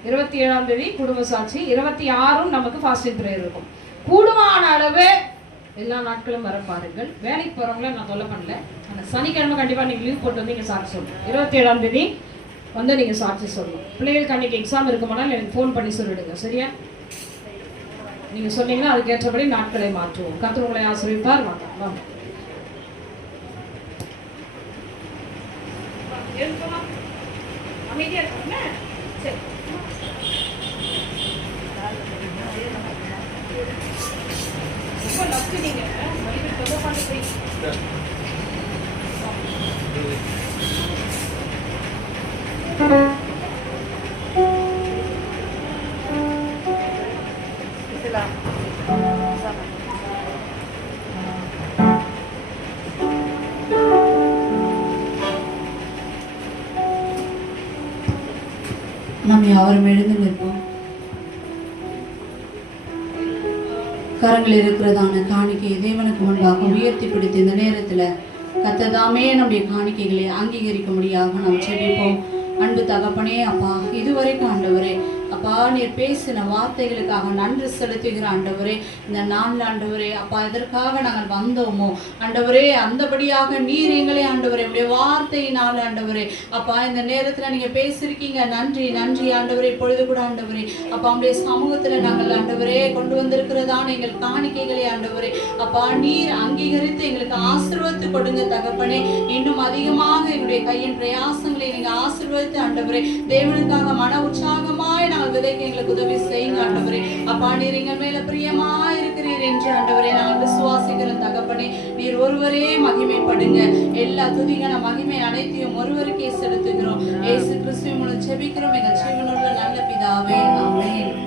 27ஆம் தேதி குடும்ப சாட்சி. 26 நமக்கு ஃபாஸ்டிங் பிரேயர் இருக்கும். கூடுமான அளவு எல்லா நாட்களும் வர பாருங்கள். வேலைக்கு போகிறவங்கள நான் தொல்லை பண்ணல. ஆனால் சனிக்கிழமை கண்டிப்பாக நீங்கள் லீவ் போட்டு வந்து நீங்கள் சாட்சி சொல்லணும். 27ஆம் தேதி வந்து நீங்கள் சாட்சி சொல்லணும். பிள்ளைகளுக்கு அன்றைக்கி எக்ஸாம் இருக்குமானால் எனக்கு ஃபோன் பண்ணி சொல்லிவிடுங்க, சரியா? நீங்கள் சொன்னீங்கன்னா அதுக்கேற்றபடி நாட்களை மாற்றுவோம். கர்த்தர் உங்களை ஆசீர்வதிப்பார். வாங்க அமைதியாக இருக்கணுங்க. சரி, ரொம்ப லக்கு நீங்கள் வழிபட்டு தொலை பண்ணி நாம் யாவரும் எழுந்து நிற்போம். கரங்கள் இருக்கிறதான காணிக்கை தேவனுக்கு முன்பாக உயர்த்தி பிடித்து இந்த நேரத்தில் கர்த்ததாமே நம்முடைய காணிக்கைகளை அங்கீகரிக்கும்படியாக நாம் செபிப்போம். அன்பு தகப்பனே அப்பா, இதுவரைக்கும் ஆண்டவரே அப்பா நீர் பேசின வார்த்தைகளுக்காக நன்றி செலுத்துகிற ஆண்டவரே. இந்த நாள் ஆண்டவரே அப்பா எதற்காக நாங்கள் வந்தோமோ ஆண்டவரே அந்தபடியாக நீர் எங்களே ஆண்டவரே உடைய வார்த்தையினால் ஆண்டவரே அப்பா இந்த நேரத்தில் நீங்கள் பேசியிருக்கீங்க. நன்றி நன்றி ஆண்டவரே. இப்பொழுது கூட ஆண்டவரே அப்பா உடைய சமூகத்தில் நாங்கள் ஆண்டவரே கொண்டு வந்திருக்கிறதான எங்கள் காணிக்கைகளை ஆண்டவரே அப்பா நீர் அங்கீகரித்து எங்களுக்கு ஆசீர்வதித்து கொடுங்க தகப்பனே. இன்னும் அதிகமாக எங்களுடைய கையின் பிரயாசங்களை நீங்கள் ஆசீர்வதித்து ஆண்டவரே தேவனுக்காக மன உற்சாகமாய் நாங்கள் விதைக்க எங்களுக்கு உதவி செய்யுங்க ஆண்டவரே. அப்பா நீர் எங்கள் மேல பிரியமா இருக்கிறீர் என்று ஆண்டவரே நாங்கள் விசுவாசிக்கிறோம் தகப்பனே. நீர் ஒருவரே மகிமைப்படுங்க. எல்லா துதிகான மகிமை அனைத்தையும் ஒருவருக்கே செலுத்துகிறோம். இயேசு கிறிஸ்துவின் மூலம் ஜெபிக்கிறோம் எங்கள் ஜீவனுள்ள நல்ல பிதாவே. ஆமென்.